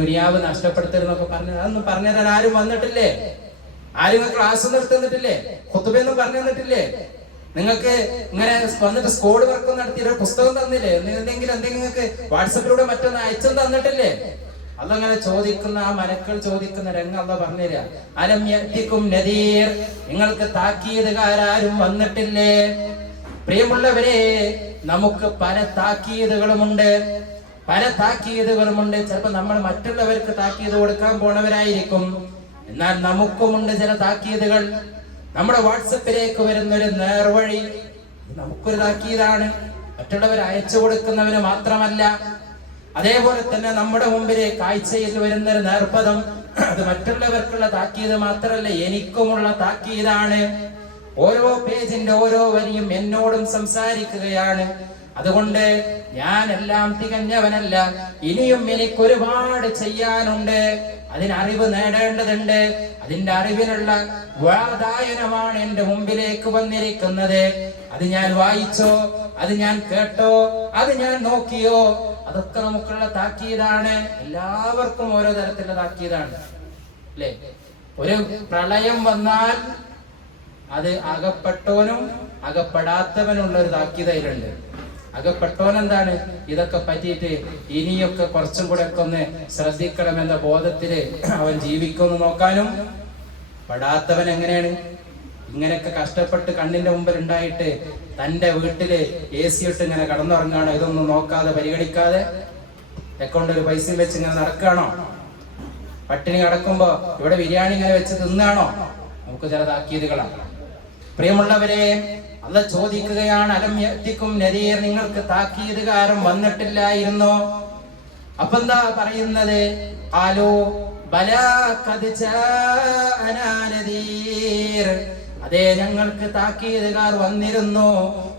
ദുനിയാവ് നഷ്ടപ്പെടുത്തരുന്നൊക്കെ പറഞ്ഞു. അതൊന്നും പറഞ്ഞു തരാൻ ആരും വന്നിട്ടില്ലേ? ആരും ക്ലാസ് നിർത്തുന്നിട്ടില്ലേ? ഖുതുബയൊന്നും പറഞ്ഞു തന്നിട്ടില്ലേ? നിങ്ങൾക്ക് ഇങ്ങനെ വന്നിട്ട് സ്കോഡ് വർക്ക് നടത്തി ഒരു പുസ്തകം തന്നില്ലേ? എന്തെങ്കിലും നിങ്ങൾക്ക് വാട്സപ്പിലൂടെ മറ്റൊന്ന് അയച്ചും തന്നിട്ടില്ലേ? അതങ്ങനെ ചോദിക്കുന്ന ആ മലക്കൾ ചോദിക്കുന്ന രംഗം അല്ലാഹ് പറഞ്ഞുതരാ. അലം യഅതികും നദീർ, നിങ്ങൾക്ക് താക്കീതുകാരും വന്നിട്ടില്ലേ? പ്രിയമുള്ളവരെ, നമുക്ക് പല താക്കീതുകളുമുണ്ട്. ചിലപ്പോ നമ്മൾ മറ്റുള്ളവർക്ക് താക്കീത് കൊടുക്കാൻ പോണവരായിരിക്കും, എന്നാൽ നമുക്കുമുണ്ട് ചില താക്കീതുകൾ. നമ്മുടെ വാട്സപ്പിലേക്ക് വരുന്നൊരു നേർവഴി നമുക്കൊരു താക്കീതാണ്, മറ്റുള്ളവർ അയച്ചു കൊടുക്കുന്നവന് മാത്രമല്ല. അതേപോലെ തന്നെ നമ്മുടെ മുമ്പിലേക്ക് കാഴ്ചയിൽ വരുന്നൊരു നേർപ്പദം, അത് മറ്റുള്ളവർക്കുള്ള താക്കീത് മാത്രമല്ല, എനിക്കുമുള്ള താക്കീതാണ്. ഓരോ പേജിന്റെ ഓരോ വരിയും എന്നോടും സംസാരിക്കുകയാണ്. അതുകൊണ്ട് ഞാനെല്ലാം തികഞ്ഞവനല്ല, ഇനിയും എനിക്ക് ഒരുപാട് ചെയ്യാനുണ്ട്, അതിനറിവ് നേടേണ്ടതുണ്ട്. അതിന്റെ അറിവിനുള്ള വാതായനമാണ് എന്റെ മുമ്പിലേക്ക് വന്നിരിക്കുന്നത്. അത് ഞാൻ വായിച്ചോ, അത് ഞാൻ കേട്ടോ, അത് ഞാൻ നോക്കിയോ, അതൊക്കെ നമുക്കുള്ള താക്കീതാണ്. എല്ലാവർക്കും ഓരോ തരത്തിലുള്ള താക്കീതാണ് അല്ലെ. ഒരു പ്രളയം വന്നാൽ അത് അകപ്പെട്ടവനും അകപ്പെടാത്തവനുള്ള ഒരു താക്കീതയിലുണ്ട്. അകപ്പെട്ടവൻ എന്താണ്, ഇതൊക്കെ പറ്റിയിട്ട് ഇനിയൊക്കെ കുറച്ചും കൂടെ ഒക്കെ ഒന്ന് ശ്രദ്ധിക്കണമെന്ന ബോധത്തില് അവൻ ജീവിക്കുമെന്ന് നോക്കാനും, പെടാത്തവൻ എങ്ങനെയാണ്, ഇങ്ങനെയൊക്കെ കഷ്ടപ്പെട്ട് കണ്ണിന്റെ മുമ്പിൽ ഉണ്ടായിട്ട് തന്റെ വീട്ടില് AC ഇട്ട് ഇങ്ങനെ കടന്നുറങ്ങാണോ, ഇതൊന്നും നോക്കാതെ പരിഗണിക്കാതെ അക്കൗണ്ടിൽ ഒരു പൈസ വെച്ച് ഇങ്ങനെ നടക്കുകയാണോ? പട്ടിണി കിടക്കുമ്പോ ഇവിടെ ബിരിയാണി ഇങ്ങനെ വെച്ച് തിന്നാണോ? നമുക്ക് ചില താക്കീതുകളാണ്. പ്രിയമുള്ളവരെ, അല്ലാഹ് ചോദിക്കുകയാണ്, അലം യഅതികും നദീർ, നിങ്ങൾക്ക് താക്കീതുകാരൻ വന്നിട്ടില്ലായിരുന്നോ? അപ്പൊ എന്താ പറയുന്നത്? ഖാലൂ ബലാ ഖദ് ജാഅനാ നദീർ, അതെ ഞങ്ങൾക്ക് താക്കീതുകാർ വന്നിരുന്നു.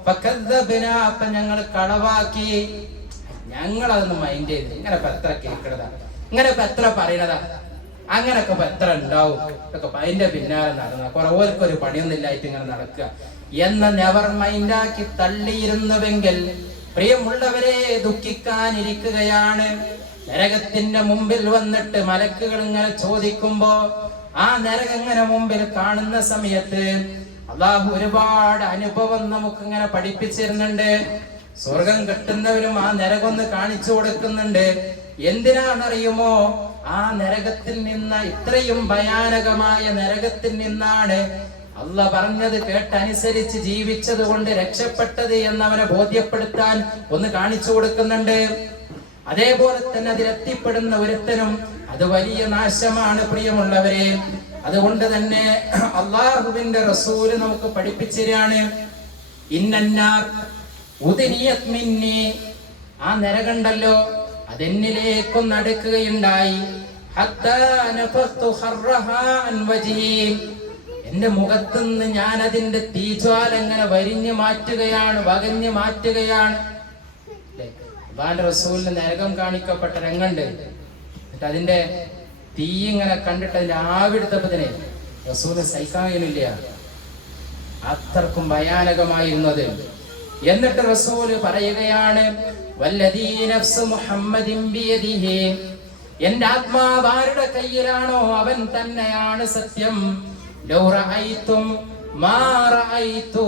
ഫകദ്ദബ്നാ, അപ്പൊ ഞങ്ങൾ കളവാക്കി. ഞങ്ങൾ അതൊന്നും മൈൻഡ് ചെയ്ത് ഇങ്ങനെ എത്ര കേൾക്കണതാ, ഇങ്ങനെ എത്ര പറയണതാ, അങ്ങനൊക്കെ എത്ര ഉണ്ടാവും, ഇതൊക്കെ അതിന്റെ പിന്നാലെ നടന്ന കുറവൊരു പണിയൊന്നും ഇല്ലായിട്ട് ഇങ്ങനെ നടക്കുക എന്ന നെവർ മൈൻഡാക്കി തള്ളിയിരുന്നുവെങ്കിൽ, പ്രിയമുള്ളവരെ, ദുഃഖിക്കാനിരിക്കുകയാണ്. നരകത്തിന്റെ മുമ്പിൽ വന്നിട്ട് മലക്കുകൾ ഇങ്ങനെ ചോദിക്കുമ്പോ, ആ നരകം ഇങ്ങനെ മുമ്പിൽ കാണുന്ന സമയത്ത് അല്ലാഹു ഒരുപാട് അനുഭവം നമുക്ക് ഇങ്ങനെ പഠിപ്പിച്ചിരുന്നുണ്ട്. സ്വർഗം കിട്ടുന്നവരും ആ നരകൊന്ന് കാണിച്ചു കൊടുക്കുന്നുണ്ട്. എന്തിനാണെന്നറിയുമോ? ആ നരകത്തിൽ നിന്ന്, ഇത്രയും ഭയാനകമായ നരകത്തിൽ നിന്നാണ് അല്ലാഹ് പറഞ്ഞത് കേട്ടനുസരിച്ച് ജീവിച്ചത് കൊണ്ട് രക്ഷപ്പെട്ടത് എന്നവനെ ബോധ്യപ്പെടുത്താൻ ഒന്ന് കാണിച്ചു കൊടുക്കുന്നുണ്ട്. അതേപോലെ തന്നെ അതിലെത്തിപ്പെടുന്ന ഒരുത്തനും അത് വലിയ നാശമാണ് പ്രിയമുള്ളവരെ. അതുകൊണ്ട് തന്നെ അള്ളാഹുവിന്റെ റസൂല് നമുക്ക് പഠിപ്പിച്ചതാണ്, ഇന്നന്നാർ ഉദിനിയത് മിന്നി, ആ നരകണ്ടല്ലോ അതെന്നിലേക്കൊന്ന് അടുക്കുകയുണ്ടായി. ഹത്താ നഫഖ്തു ഖർറഹാ അൻ വജ്ഹി, എന്റെ മുഖത്തുനിന്ന് ഞാൻ അതിന്റെ തീജ്വാല ഇങ്ങനെ വരിഞ്ഞു മാറ്റുകയാണ്, വകഞ്ഞു മാറ്റുകയാണ്. അള്ളാഹുവിന്റെ റസൂലിന് നരകം കാണിക്കപ്പെട്ട രംഗണ്ട്. എന്നിട്ട് അതിന്റെ തീ ഇങ്ങനെ കണ്ടിട്ട് അതിന്റെ ആവിടുത്തപ്പത്തിനെ റസൂലിന് സഹിക്കാൻ കഴിയുന്നില്ല, അത്രക്കും ഭയാനകമായിരുന്നത്. എന്നിട്ട് റസൂല് പറയുകയാണ്, വല്ലദീ നഫ്സു മുഹമ്മദിൻ ബിയദിഹി, എന്റെ ആത്മാവ് ആരുടെ കയ്യിലാണോ അവൻ തന്നെയാണ് സത്യം. ലൗ റഅയ്തും മാ റഅയ്തു,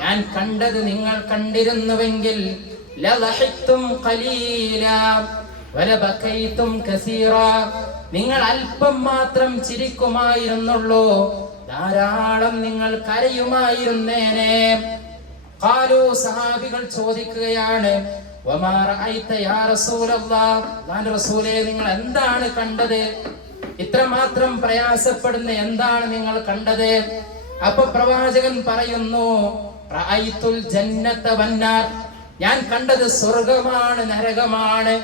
ഞാൻ കണ്ടത് നിങ്ങൾ കണ്ടിരുന്നുവെങ്കിൽ ലളഹിത്തും ഖലീലാ വലബകൈതും കസീറാ, നിങ്ങൾ അല്പം മാത്രം ചിരിക്കുമായിരുന്നുള്ളൂ, ധാരാളം നിങ്ങൾ കരയുമായിരുന്നേനെ. ഖാലൂ, സഹാബികൾ ചോദിക്കുകയാണ്, വമാ റഅയ്ത യാ റസൂലല്ലാഹ്, അല്ലാഹുവിന്റെ റസൂലേ നിങ്ങൾ എന്താണ് കണ്ടത്? ഇത്രമാത്രം പ്രയാസപ്പെടുന്ന എന്താണ് നിങ്ങൾ കണ്ടത്? അപ്പൊ പ്രവാചകൻ പറയുന്നു, റഅയ്തുൽ ജന്നത വന്നാർ, ഞാൻ കണ്ടത് സ്വർഗമാണ്, നരകമാണ്.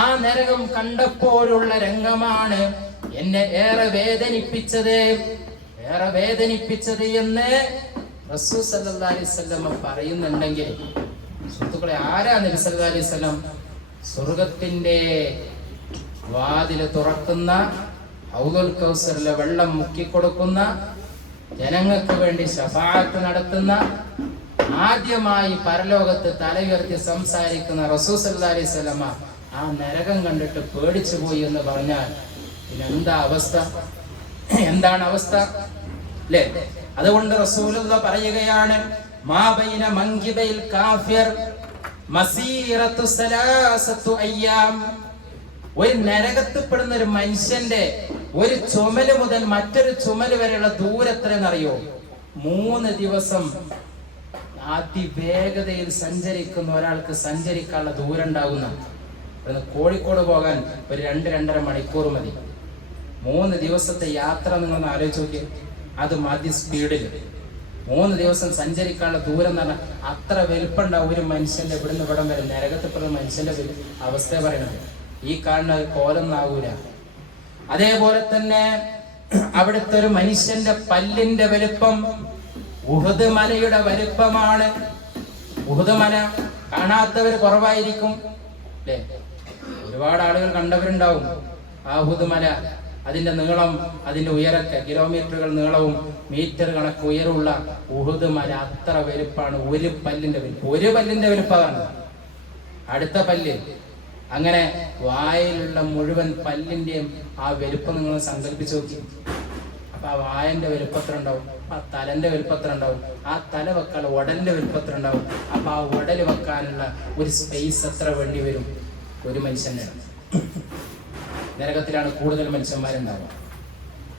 ആ നരകം കണ്ടപ്പോഴുള്ള രംഗമാണ് എന്നെ ഏറെ വേദനിപ്പിച്ചത് എന്ന് റസൂൽ സല്ലല്ലാഹു അലൈഹി വസല്ലം പറയുന്നുണ്ടെങ്കിൽ, സുഹൃത്തുക്കളെ, ആരാ നബി സല്ലല്ലാഹു അലൈഹി വസല്ലം? സ്വർഗത്തിന്റെ വാതില് തുറക്കുന്ന, ഹൗദുൽ കൗസറിലെ വെള്ളം മുക്കിക്കൊടുക്കുന്ന, ജനങ്ങൾക്ക് വേണ്ടി ശഫാഅത്ത് നടത്തുന്ന, ആദ്യമായി പരലോകത്ത് തല ഉയർത്തി സംസാരിക്കുന്ന റസൂൽ സല്ലല്ലാഹു അലൈഹി വസല്ലം ആ നരകം കണ്ടിട്ട് പേടിച്ചു പോയി എന്ന് പറഞ്ഞാൽ പിന്നെന്താ അവസ്ഥ? എന്താണ് അവസ്ഥ അല്ലേ? അതുകൊണ്ട് റസൂലുള്ളാഹി പറയുകയാണ്, മാ ബൈന മൻകിബൈൽ കാഫിർ മസീറത്തു സലാസത്തു അയ്യാം, ഒരു നരകത്തിൽപ്പെടുന്ന ഒരു മനുഷ്യന്റെ ഒരു ചുമല് മുതൽ മറ്റൊരു ചുമല് വരെയുള്ള ദൂരത്രയെന്നറിയോ? 3 ദിവസം അതിവേഗതയിൽ സഞ്ചരിക്കുന്ന ഒരാൾക്ക് സഞ്ചരിക്കാനുള്ള ദൂരം ഉണ്ടാകുന്ന, കോഴിക്കോട് പോകാൻ ഒരു 2-2.5 മണിക്കൂർ മതി. 3 ദിവസത്തെ യാത്ര നിങ്ങളൊന്ന് ആലോചിച്ച് നോക്കി. അത് മതി സ്പീഡിൽ 3 ദിവസം സഞ്ചരിക്കാനുള്ള ദൂരം എന്ന് പറഞ്ഞാൽ അത്ര വലുപ്പുണ്ടാവും ഒരു മനുഷ്യന്റെ ഇവിടുന്ന് ഇവിടം വരെ. നരകത്തിൽപ്പെടുന്ന മനുഷ്യന്റെ അവസ്ഥ പറയണത് ഈ കാണുന്ന കോലൊന്നാവൂല. അതേപോലെ തന്നെ അവിടുത്തെ ഒരു മനുഷ്യന്റെ പല്ലിന്റെ വലുപ്പം ഉഹുദ് മലയുടെ വലുപ്പമാണ്. ഉഹുദ് മല കാണാത്തവർ കുറവായിരിക്കും അല്ലേ? ഒരുപാട് ആളുകൾ കണ്ടവരുണ്ടാവും. ആ ഉഹുദ് മല, അതിന്റെ നീളം, അതിന്റെ ഉയരൊക്കെ കിലോമീറ്ററുകൾ നീളവും മീറ്റർ കണക്ക് ഉയരമുള്ള ഉഹുദ് മല അത്ര വലുപ്പാണ്. ഒരു പല്ലിന്റെ വലുപ്പമാണ് അടുത്ത പല്ല്. അങ്ങനെ വായിലുള്ള മുഴുവൻ പല്ലിന്റെയും ആ വലുപ്പം നിങ്ങൾ സങ്കല്പിച്ചു നോക്കി. അപ്പൊ ആ വായന്റെ വലുപ്പത്ര ഉണ്ടാവും, ആ തലന്റെ വലുപ്പത്ര ഉണ്ടാവും, ആ തല വെക്കാനുള്ള ഉടലിന്റെ വലുപ്പത്ര ഉണ്ടാവും. അപ്പൊ ആ ഉടല് വെക്കാനുള്ള ഒരു സ്പേസ് എത്ര വേണ്ടി വരും? ഒരു മനുഷ്യന്റെ. നരകത്തിലാണ് കൂടുതൽ മനുഷ്യന്മാരുണ്ടാവുക.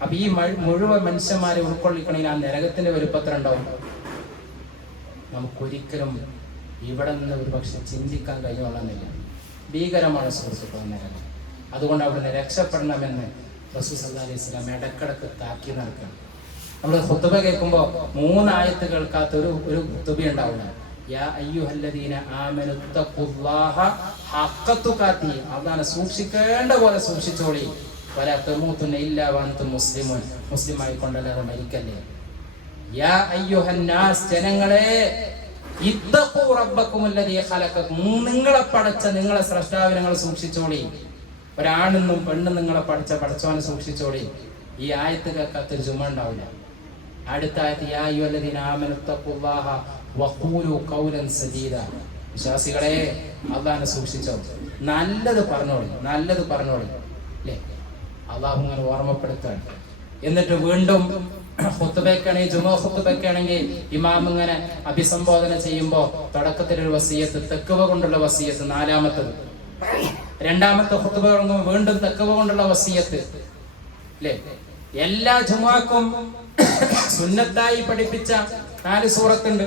അപ്പൊ ഈ മുഴുവൻ മനുഷ്യന്മാരെ ഉൾക്കൊള്ളിക്കണമെങ്കിൽ ആ നരകത്തിന്റെ വലുപ്പത്ര ഉണ്ടാവും. നമുക്കൊരിക്കലും ഇവിടെ നിന്ന് ഒരു പക്ഷെ ചിന്തിക്കാൻ കഴിഞ്ഞോളന്നില്ല. ഭീകരമാണ് സുഹൃത്തുക്കൾ നരകം. അതുകൊണ്ട് അവിടുന്ന് രക്ഷപ്പെടണമെന്ന് റസൂൽ സല്ലല്ലാഹു അലൈഹി വസല്ലം ഇടക്കിടക്ക് താക്കി നടക്കണം. നമ്മൾ ഖുതുബ കേൾക്കുമ്പോൾ 3 ആയത്ത് കേൾക്കാത്ത ഒരു ഖുതുബ ഉണ്ടാവില്ല. യാ അയ്യുഹല്ലദീന ആമനു തഖുല്ലാഹ ഹഖ്ക തുഖാതി, അതാണ് സൂക്ഷിക്കേണ്ട പോലെ സൂക്ഷിച്ചോളി. വലാ തമൂതുന്ന ഇല്ലാ വഅൻതും മുസ്ലിമൂൻ, മുസ്ലിമായി കൊണ്ടല്ലാതെ മരിക്കല്ലേ. യാ അയ്യുഹന്നാസ്, ജനങ്ങളെ, ഇത്തഖൂ റബ്ബക്കുമുല്ലദീ ഖലഖക്കും, നിങ്ങളെ പടച്ച നിങ്ങളെ സ്രഷ്ടാവിനെ നിങ്ങൾ സൂക്ഷിച്ചോളി. ഒരാണെന്നും പെണ്ണും നിങ്ങളെ പടച്ചവനെ സൂക്ഷിച്ചോളി. ഈ ആയത്ത് കേൾക്കാത്തൊരു ജുമ ഉണ്ടാവില്ല. അടുത്ത ആയത്ത് യാ അയ്യുഹല്ലദീന ആമനു തഖുല്ലാഹ വഖൂലു ഖൗലൻ സദീദ, വിശ്വാസികളെ അല്ലാഹുവിനെ സൂക്ഷിച്ചോ, നല്ലത് പറഞ്ഞോളി അല്ലേ? അല്ലാഹു ഇങ്ങനെ ഓർമ്മപ്പെടുത്താണ്. എന്നിട്ട് വീണ്ടും ഖുതുബയ്ക്കാണെങ്കിൽ ജുമുഅ ഖുതുബയ്ക്കാണെങ്കിൽ ഇമാം ഇങ്ങനെ അഭിസംബോധന ചെയ്യുമ്പോ തുടക്കത്തിലൊരു വസിയത്ത്, തഖ്വ കൊണ്ടുള്ള വസിയത്ത്, 4-മത്തത്. രണ്ടാമത്തെ ഖുതുബ തുടങ്ങുമ്പോൾ വീണ്ടും തഖ്വ കൊണ്ടുള്ള വസിയത്ത് അല്ലേ? എല്ലാ ജുമുഅക്കും സുന്നത്തായി പഠിപ്പിച്ച 4 സൂറത്തുണ്ട്.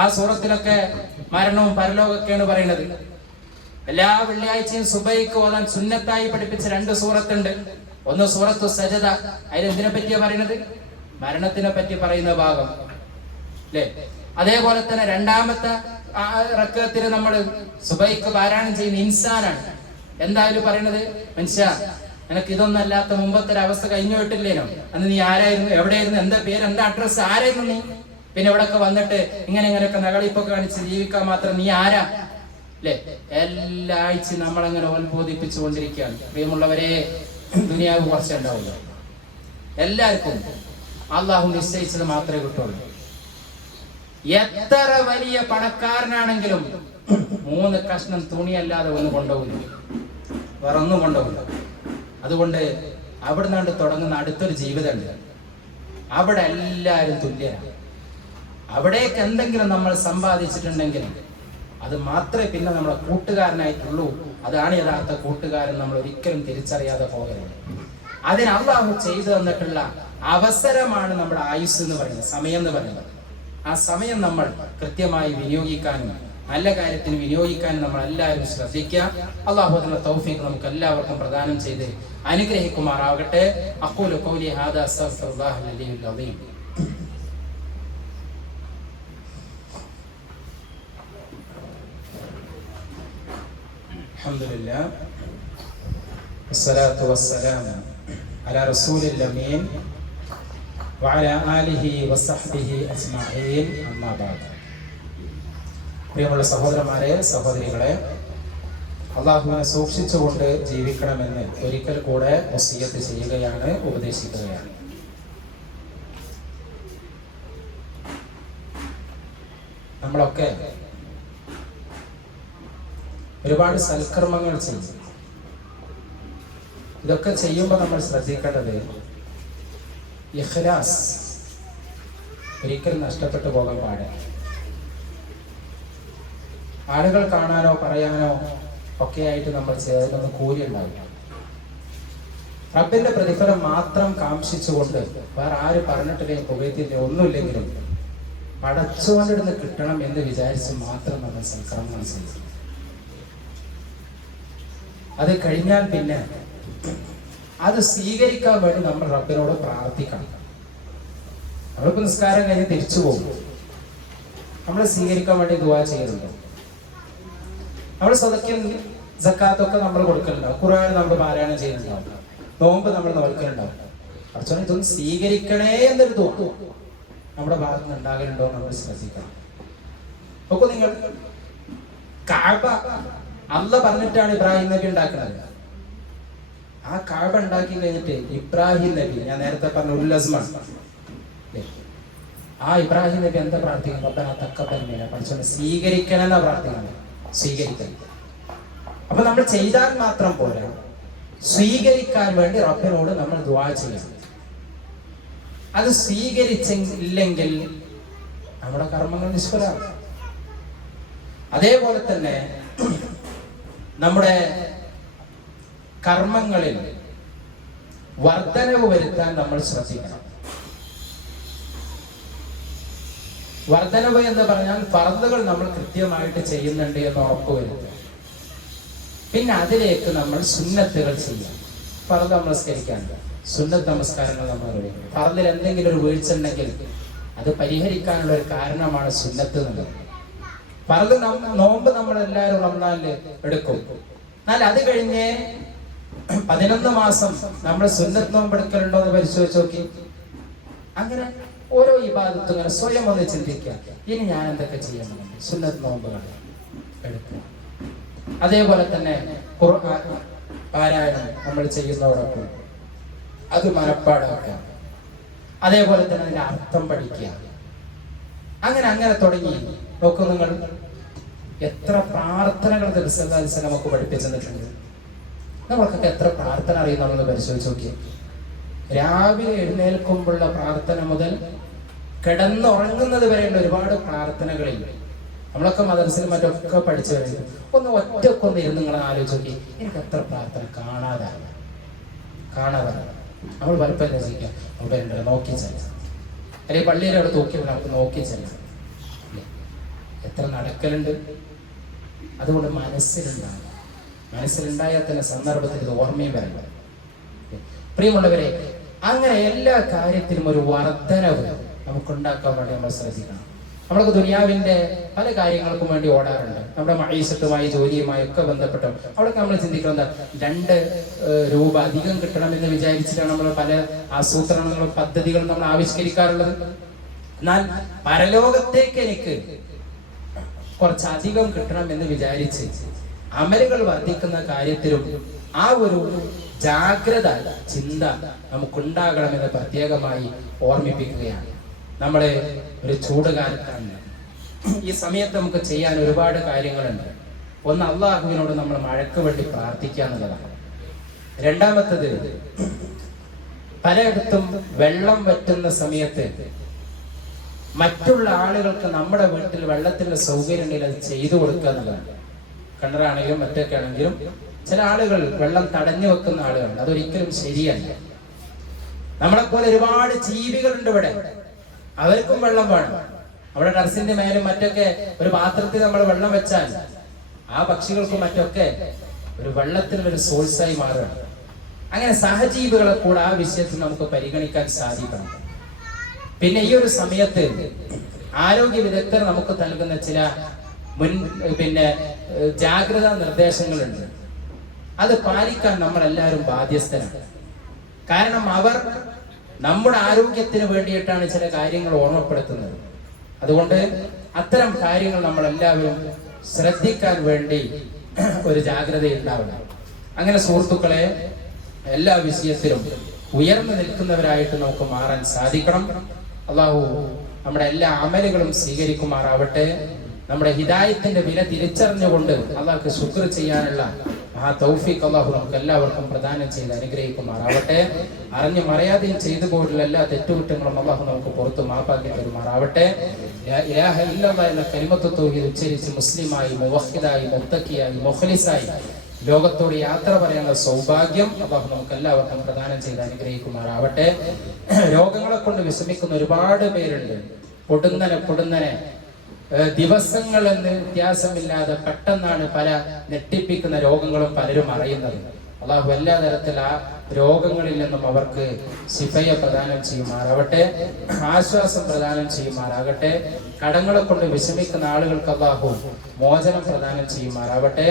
ആ സൂറത്തിലൊക്കെ മരണവും പരലോകമൊക്കെയാണ് പറയുന്നത്. എല്ലാ വെള്ളിയാഴ്ചയും സുബൈക്ക് ഓതാൻ സുന്നത്തായി പഠിപ്പിച്ച 2 സൂറത്തുണ്ട്. ഒന്ന് സൂറത്തു സജദ, അതിൽ എന്തിനെ പറ്റിയാ പറയുന്നത്? മരണത്തിനെ പറ്റി പറയുന്ന ഭാഗം അല്ലേ? അതേപോലെ തന്നെ 2-മത്തെ റക്അത്തിൽ നമ്മൾ സുബൈക്ക് പാരായണം ചെയ്യുന്ന ഇൻസാനാണ്. എന്തായാലും പറയുന്നത്, മനുഷ്യ, നിനക്ക് ഇതൊന്നല്ലാത്ത മുമ്പത്തെ ഒരു അവസ്ഥ കഴിഞ്ഞു വിട്ടില്ലേനോ? അന്ന് നീ ആരായിരുന്നു, എവിടെയായിരുന്നു, എന്താ പേര്, എന്താ അഡ്രസ്, ആരായിരുന്നു നീ? പിന്നെ ഇവിടൊക്കെ വന്നിട്ട് ഇങ്ങനെയൊക്കെ നകളിപ്പൊക്കെ കാണിച്ച് ജീവിക്കാൻ മാത്രം നീ ആരാ അല്ലേ? എല്ലാ ആഴ്ചയും നമ്മളങ്ങനെ ഉത്ബോധിപ്പിച്ചുകൊണ്ടിരിക്കുകയാണ്. പ്രിയമുള്ളവരെ, ദുനിയാവ് കുറച്ചേ ഉണ്ടാവുള്ളൂ. എല്ലാവർക്കും അള്ളാഹു നിശ്ചയിച്ചത് മാത്രമേ കിട്ടുള്ളൂ. എത്ര വലിയ പണക്കാരനാണെങ്കിലും 3 കഷ്ണം തുണിയല്ലാതെ ഒന്നും കൊണ്ടുപോകില്ല, വേറെ ഒന്നും കൊണ്ടുപോകില്ല. അതുകൊണ്ട് അവിടെ നിന്നാണ്ട് തുടങ്ങുന്ന അടുത്തൊരു ജീവിതമുണ്ട്. അവിടെ എല്ലാവരും തുല്യരാണ്. അവിടേക്ക് എന്തെങ്കിലും നമ്മൾ സമ്പാദിച്ചിട്ടുണ്ടെങ്കിൽ അത് മാത്രമേ പിന്നെ നമ്മളെ കൂട്ടുകാരനായിട്ടുള്ളൂ. അതാണ് യഥാർത്ഥ കൂട്ടുകാരൻ. നമ്മൾ ഒരിക്കലും തിരിച്ചറിയാതെ പോകരുത്. അതിന് അല്ലാഹു ചെയ്തു തന്നിട്ടുള്ള അവസരമാണ് നമ്മുടെ ആയുസ് എന്ന് പറയുന്നത്, സമയം എന്ന് പറയുന്നത്. ആ സമയം നമ്മൾ കൃത്യമായി വിനിയോഗിക്കാനും നല്ല കാര്യത്തിന് വിനിയോഗിക്കാനും നമ്മൾ എല്ലാവരും ശ്രദ്ധിക്കുക. അല്ലാഹു അതിനുള്ള തൗഫീഖ് നമുക്ക് എല്ലാവർക്കും പ്രദാനം ചെയ്ത് അനുഗ്രഹിക്കുമാറാകട്ടെ. അഖൂലു ഖൗലി ഹാദാ അസ്തഗ്ഫിറുല്ലാഹൽ അലിയ്യുൽ അദീം. അൽഹംദുലില്ലാഹ് വസ്സലാത്തു വസ്സലാമു അലാ റസൂലിൽ അമീൻ വഅലാ ആലിഹി വസഹ്ബിഹി അജ്മഈൻ. അമ്മാ ബഅദ്. പ്രിയമുള്ള സഹോദരന്മാരെ, സഹോദരികളെ, അല്ലാഹുവിനെ സൂക്ഷിച്ചുകൊണ്ട് ജീവിക്കണമെന്ന് ഒരിക്കൽ കൂടെ വസിയത്ത് ചെയ്യുകയാണ്, ഉപദേശിക്കുകയാണ്. നമ്മളൊക്കെ ഒരുപാട് സൽക്കർമ്മങ്ങൾ ചെയ്യും. ഇതൊക്കെ ചെയ്യുമ്പോൾ നമ്മൾ ശ്രദ്ധിക്കേണ്ടത് ഇഖ്ലാസ് ഒരിക്കലും നഷ്ടപ്പെട്ടു പോകാൻ പാടില്ല. ആളുകൾ കാണാനോ പറയാനോ ഒക്കെ ആയിട്ട് നമ്മൾ ചെയ്തതൊന്നും കൂലി ഉണ്ടാവില്ല. റബ്ബിന്റെ പ്രതിഫലം മാത്രം കാംക്ഷിച്ചുകൊണ്ട് വേറെ ആര് പറഞ്ഞിട്ടില്ലെങ്കിൽ പുകയത്തില്ല ഒന്നുമില്ലെങ്കിലും പടച്ചോണ്ടിരുന്ന് കിട്ടണം എന്ന് വിചാരിച്ച് മാത്രം നമ്മൾ സൽക്കർമ്മങ്ങൾ ചെയ്യും. അത് കഴിഞ്ഞാൽ പിന്നെ അത് സ്വീകരിക്കാൻ വേണ്ടി നമ്മൾ റബ്ബിനോട് പ്രാർത്ഥിക്കണം. നമ്മളിപ്പോ നിസ്കാരം കഴിഞ്ഞ് തിരിച്ചു പോകും, നമ്മൾ സ്വീകരിക്കാൻ വേണ്ടി ദുആ ചെയ്യുന്നുണ്ടോ? നമ്മൾ സദഖയും സക്കാത്തൊക്കെ നമ്മൾ കൊടുക്കലുണ്ടാവും, ഖുർആൻ നമ്മൾ പാരായണം ചെയ്യുന്നുണ്ടാവും, നോമ്പ് നമ്മൾ നോൽക്കലുണ്ടാവും. പടച്ചോനെ ഇതൊന്നും സ്വീകരിക്കണേ എന്നൊരു ദുആ നമ്മുടെ ഭാഗത്ത് നിന്ന് ഉണ്ടാകലുണ്ടോ നമ്മൾ ശ്രദ്ധിക്കണം. നോക്കൂ, നിങ്ങൾ കഅബ അല്ല പറഞ്ഞിട്ടാണ് ഇബ്രാഹിം നബി ഉണ്ടാക്കുന്നത്. ആ കഅബ ഉണ്ടാക്കി കഴിഞ്ഞിട്ട് ഇബ്രാഹിം നബി, ഞാൻ നേരത്തെ പറഞ്ഞ ഉല്ലസ്മാണ്, ആ ഇബ്രാഹിം നബി എന്താ പ്രാർത്ഥിക്കുന്നത്? റബ്ബനാ തഖബ്ബൽ മിന്നാ, പഠിച്ചോനെ സ്വീകരിക്കണം എന്നാ പ്രാർത്ഥിക്കുന്നത്. സ്വീകരിക്കണം. അപ്പൊ നമ്മൾ ചെയ്താൽ മാത്രം പോരാ, സ്വീകരിക്കാൻ വേണ്ടി റബ്ബിനോട് നമ്മൾ ദുആ ചെയ്യണം. അത് സ്വീകരിച്ചില്ലെങ്കിൽ നമ്മുടെ കർമ്മങ്ങൾ നിഷ്ഫലമാകും. അതേപോലെ തന്നെ നമ്മുടെ കർമ്മങ്ങളിൽ വർധനവ് വരുത്താൻ നമ്മൾ ശ്രദ്ധിക്കണം. വർധനവ് എന്ന് പറഞ്ഞാൽ ഫർളുകൾ നമ്മൾ കൃത്യമായിട്ട് ചെയ്യുന്നുണ്ട് എന്ന് ഉറപ്പുവരുത്തുക. പിന്നെ അതിലേക്ക് നമ്മൾ സുന്നത്തുകൾ ചെയ്യാം. ഫർള് നമസ്കരിക്കാണ്ട് സുന്നത്ത് നമസ്കാരങ്ങൾ നമ്മൾ നിർവഹിക്കും. ഫർളിൽ എന്തെങ്കിലും ഒരു വീഴ്ച ഉണ്ടെങ്കിൽ അത് പരിഹരിക്കാനുള്ള ഒരു കാരണമാണ് സുന്നത്ത് എന്നുള്ളത്. ഫർള് നോമ്പ് നമ്മൾ എല്ലാവരും റമദാനില് എടുക്കും. എന്നാൽ അത് കഴിഞ്ഞ് 11 മാസം നമ്മൾ സുന്നത്ത് നോമ്പ് എടുക്കലുണ്ടോ എന്ന് പരിശോധിച്ച് നോക്കി. അങ്ങനെ ഓരോ ഇബാദത്തും ഇങ്ങനെ സ്വയം ഒന്ന് ചിന്തിക്കുക, ഇനി ഞാൻ എന്തൊക്കെ ചെയ്യണമെന്ന്. സുന്നത്ത് നോമ്പുകൾ എടുക്കുക. അതേപോലെ തന്നെ ഖുർആൻ പാരായണം നമ്മൾ ചെയ്യുന്നതോടൊപ്പം അത് മനപ്പാടാക്കുക. അതേപോലെ തന്നെ അതിന്റെ അർത്ഥം പഠിക്കുക. അങ്ങനെ അങ്ങനെ തുടങ്ങി നോക്കൂ. നിങ്ങൾ എത്ര പ്രാർത്ഥനകൾ നബി നമുക്ക് പഠിപ്പിച്ചു തന്നിട്ടുണ്ട്. നമ്മൾക്കൊക്കെ എത്ര പ്രാർത്ഥന അറിയുന്നുണ്ടെന്ന് പരിശോധിച്ച് നോക്കിയേ. രാവിലെ എഴുന്നേൽക്കുമ്പോഴുള്ള പ്രാർത്ഥന മുതൽ കിടന്നുറങ്ങുന്നത് വരെയുള്ള ഒരുപാട് പ്രാർത്ഥനകളില്ല. നമ്മളൊക്കെ മദ്രസയിൽ മറ്റൊക്കെ പഠിച്ചു കഴിഞ്ഞു. ഒറ്റക്കൊന്ന് ഇരുന്ന് നിങ്ങൾ ആലോചിച്ച് നോക്കി, എനിക്ക് എത്ര പ്രാർത്ഥന കാണാതെ. നമ്മൾ പലപ്പോഴും രസിക്കാം, മൊബൈലുണ്ട് നോക്കി ചെല്ലാം, അല്ലെങ്കിൽ പള്ളിയുടെ അവിടെ തൂക്കി നമുക്ക് നോക്കി ചെല്ലാം. എത്ര നടക്കലുണ്ട്. അതുകൊണ്ട് മനസ്സിലുണ്ടായാൽ തന്നെ സന്ദർഭത്തിൽ ഇത് ഓർമ്മയും വരണം. പ്രിയമുള്ളവരെ, അങ്ങനെ എല്ലാ കാര്യത്തിലും ഒരു വർധനവ് നമുക്കുണ്ടാക്കാൻ വേണ്ടി നമ്മൾ ശ്രദ്ധിക്കണം. നമ്മൾക്ക് ദുനിയാവിന്റെ പല കാര്യങ്ങൾക്കും വേണ്ടി ഓടാറുണ്ട്. നമ്മുടെ മഈസത്തുമായി ജോലിയുമായി ഒക്കെ ബന്ധപ്പെട്ട് അവിടെയൊക്കെ നമ്മൾ ചിന്തിക്കുന്നത് 2 രൂപ അധികം കിട്ടണമെന്ന് വിചാരിച്ചിട്ടാണ് നമ്മൾ പല ആസൂത്രണങ്ങളും പദ്ധതികളും നമ്മൾ ആവിഷ്കരിക്കാറുള്ളത്. എന്നാൽ പരലോകത്തേക്ക് എനിക്ക് കുറച്ചധികം കിട്ടണം എന്ന് വിചാരിച്ച് അമലുകൾ വർദ്ധിക്കുന്ന കാര്യത്തിലും ആ ഒരു ജാഗ്രത ചിന്ത നമുക്കുണ്ടാകണമെന്ന് പ്രത്യേകമായി ഓർമ്മിപ്പിക്കുകയാണ്. നമ്മളെ ഒരു ചൂടുകാലത്താണ്. ഈ സമയത്ത് നമുക്ക് ചെയ്യാൻ ഒരുപാട് കാര്യങ്ങളുണ്ട്. ഒന്ന്, അള്ളാഹുവിനോട് നമ്മൾ മഴയ്ക്ക് വേണ്ടി പ്രാർത്ഥിക്കുക എന്നുള്ളതാണ്. രണ്ടാമത്തത്, പലയിടത്തും വെള്ളം വറ്റുന്ന സമയത്ത് മറ്റുള്ള ആളുകൾക്ക് നമ്മുടെ വീട്ടിൽ വെള്ളത്തിന്റെ സൗകര്യം ഉണ്ടെങ്കിൽ അത് ചെയ്തു കൊടുക്കുക എന്നുള്ളതാണ്. കിണറാണെങ്കിലും മറ്റൊക്കെ ആണെങ്കിലും ചില ആളുകൾ വെള്ളം തടഞ്ഞു വെക്കുന്ന ആളുകളുണ്ട്. അതൊരിക്കലും ശരിയല്ല. നമ്മളെപ്പോലെ ഒരുപാട് ജീവികളുണ്ട് ഇവിടെ, അവർക്കും വെള്ളം വേണം. അവിടെ ടെറസിന്റെ മേലും മറ്റൊക്കെ ഒരു പാത്രത്തിൽ നമ്മൾ വെള്ളം വെച്ചാൽ ആ പക്ഷികൾക്കും മറ്റൊക്കെ ഒരു വെള്ളത്തിനൊരു സോഴ്സായി മാറുകയാണ്. അങ്ങനെ സഹജീവികളെ കൂടെ ആ വിഷയത്തിൽ നമുക്ക് പരിഗണിക്കാൻ സാധിക്കണം. പിന്നെ ഈ ഒരു സമയത്ത് ആരോഗ്യ വിദഗ്ധർ നമുക്ക് നൽകുന്ന ചില ജാഗ്രതാ നിർദ്ദേശങ്ങളുണ്ട്. അത് പാലിക്കാൻ നമ്മൾ എല്ലാവരും ബാധ്യസ്ഥരാണ്. കാരണം അവർ നമ്മുടെ ആരോഗ്യത്തിന് വേണ്ടിയിട്ടാണ് ചില കാര്യങ്ങൾ ഓർമ്മപ്പെടുത്തുന്നത്. അതുകൊണ്ട് അത്തരം കാര്യങ്ങൾ നമ്മൾ എല്ലാവരും ശ്രദ്ധിക്കാൻ വേണ്ടി ഒരു ജാഗ്രത ഉണ്ടാവണം. അങ്ങനെ സുഹൃത്തുക്കളെ, എല്ലാ വിഷയത്തിലും ഉയർന്നു നിൽക്കുന്നവരായിട്ട് നമുക്ക് മാറാൻ സാധിക്കണം. അള്ളാഹു നമ്മുടെ എല്ലാ അമലുകളും സ്വീകരിക്കുമാറാവട്ടെ. നമ്മുടെ ഹിദായത്തിന്റെ വില തിരിച്ചറിഞ്ഞുകൊണ്ട് അള്ളാഹ്ക്ക് ശുക്ർ ചെയ്യാനുള്ള ആ തൗഫീഖ് അള്ളാഹു നമുക്ക് എല്ലാവർക്കും പ്രദാനം ചെയ്ത് അനുഗ്രഹിക്കുമാറാവട്ടെ. അറിഞ്ഞു മറയാതെയും ചെയ്തു പോയിട്ടുള്ള എല്ലാ തെറ്റുകുറ്റങ്ങളും അള്ളാഹു നമുക്ക് പുറത്ത് മാപ്പാക്കി തരുമാറാവട്ടെ. ഇലാഹ ഇല്ലല്ലാഹ് എന്ന കലിമത്ത് തൗഹീദ് ഉച്ചരിച്ച് മുസ്ലിമായി, മുവഹിദായി, മുത്തഖിയായി, മുഖ്ലിസായി ലോകത്തോട് യാത്ര പറയാനുള്ള സൗഭാഗ്യം അള്ളാഹു നമുക്ക് എല്ലാവർക്കും പ്രദാനം ചെയ്ത് അനുഗ്രഹിക്കുമാറാവട്ടെ. രോഗങ്ങളെ കൊണ്ട് വിഷമിക്കുന്ന ഒരുപാട് പേരുണ്ട്. പൊടുന്നനെ ദിവസങ്ങൾ എന്ന് വ്യത്യാസമില്ലാതെ പെട്ടെന്നാണ് പല ഞെട്ടിപ്പിക്കുന്ന രോഗങ്ങളും പലരും അറിയുന്നത്. അള്ളാഹു എല്ലാ തരത്തിൽ രോഗങ്ങളിൽ നിന്നും അവർക്ക് ശിഫയെ പ്രദാനം ചെയ്യുമാറാവട്ടെ, ആശ്വാസം പ്രദാനം ചെയ്യുമാറാകട്ടെ. കടങ്ങളെ കൊണ്ട് വിഷമിക്കുന്ന ആളുകൾക്ക് അല്ലാഹു മോചനം പ്രദാനം ചെയ്യുമാറാവട്ടെ.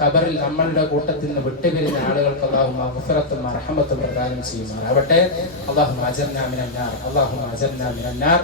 ഖബറിൽ നമ്മളുടെ കൂട്ടത്തിൽ നിന്ന് വിട്ടുപിരിഞ്ഞ ആളുകൾക്ക് അല്ലാഹു മഗ്ഫിറത്തും റഹ്മത്തും പ്രദാനം ചെയ്യുമാറാവട്ടെ. അല്ലാഹുമ്മ അജിർനാ മിനന്നാർ, അല്ലാഹുമ്മ അജിർനാ മിനന്നാർ,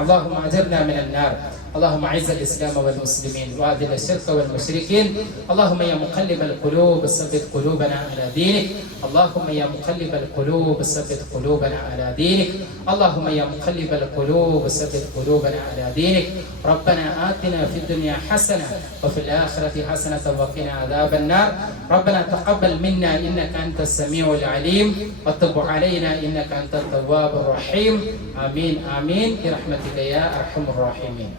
അല്ലാഹുമ്മ അജിർനാ മിനന്നാർ. اللهم اعز الاسلام والمسلمين واذل الشرك والمشركين. اللهم يا مقلب القلوب ثبت قلوبنا على دينك. اللهم يا مقلب القلوب ثبت قلوبنا على دينك. اللهم يا مقلب القلوب ثبت قلوبنا على دينك. ربنا آتنا في الدنيا حسنة وفي الآخرة حسنة وقنا عذاب النار. ربنا تقبل منا إنك أنت السميع العليم وتب علينا إنك أنت التواب الرحيم. آمين آمين برحمتك يا أرحم الراحمين.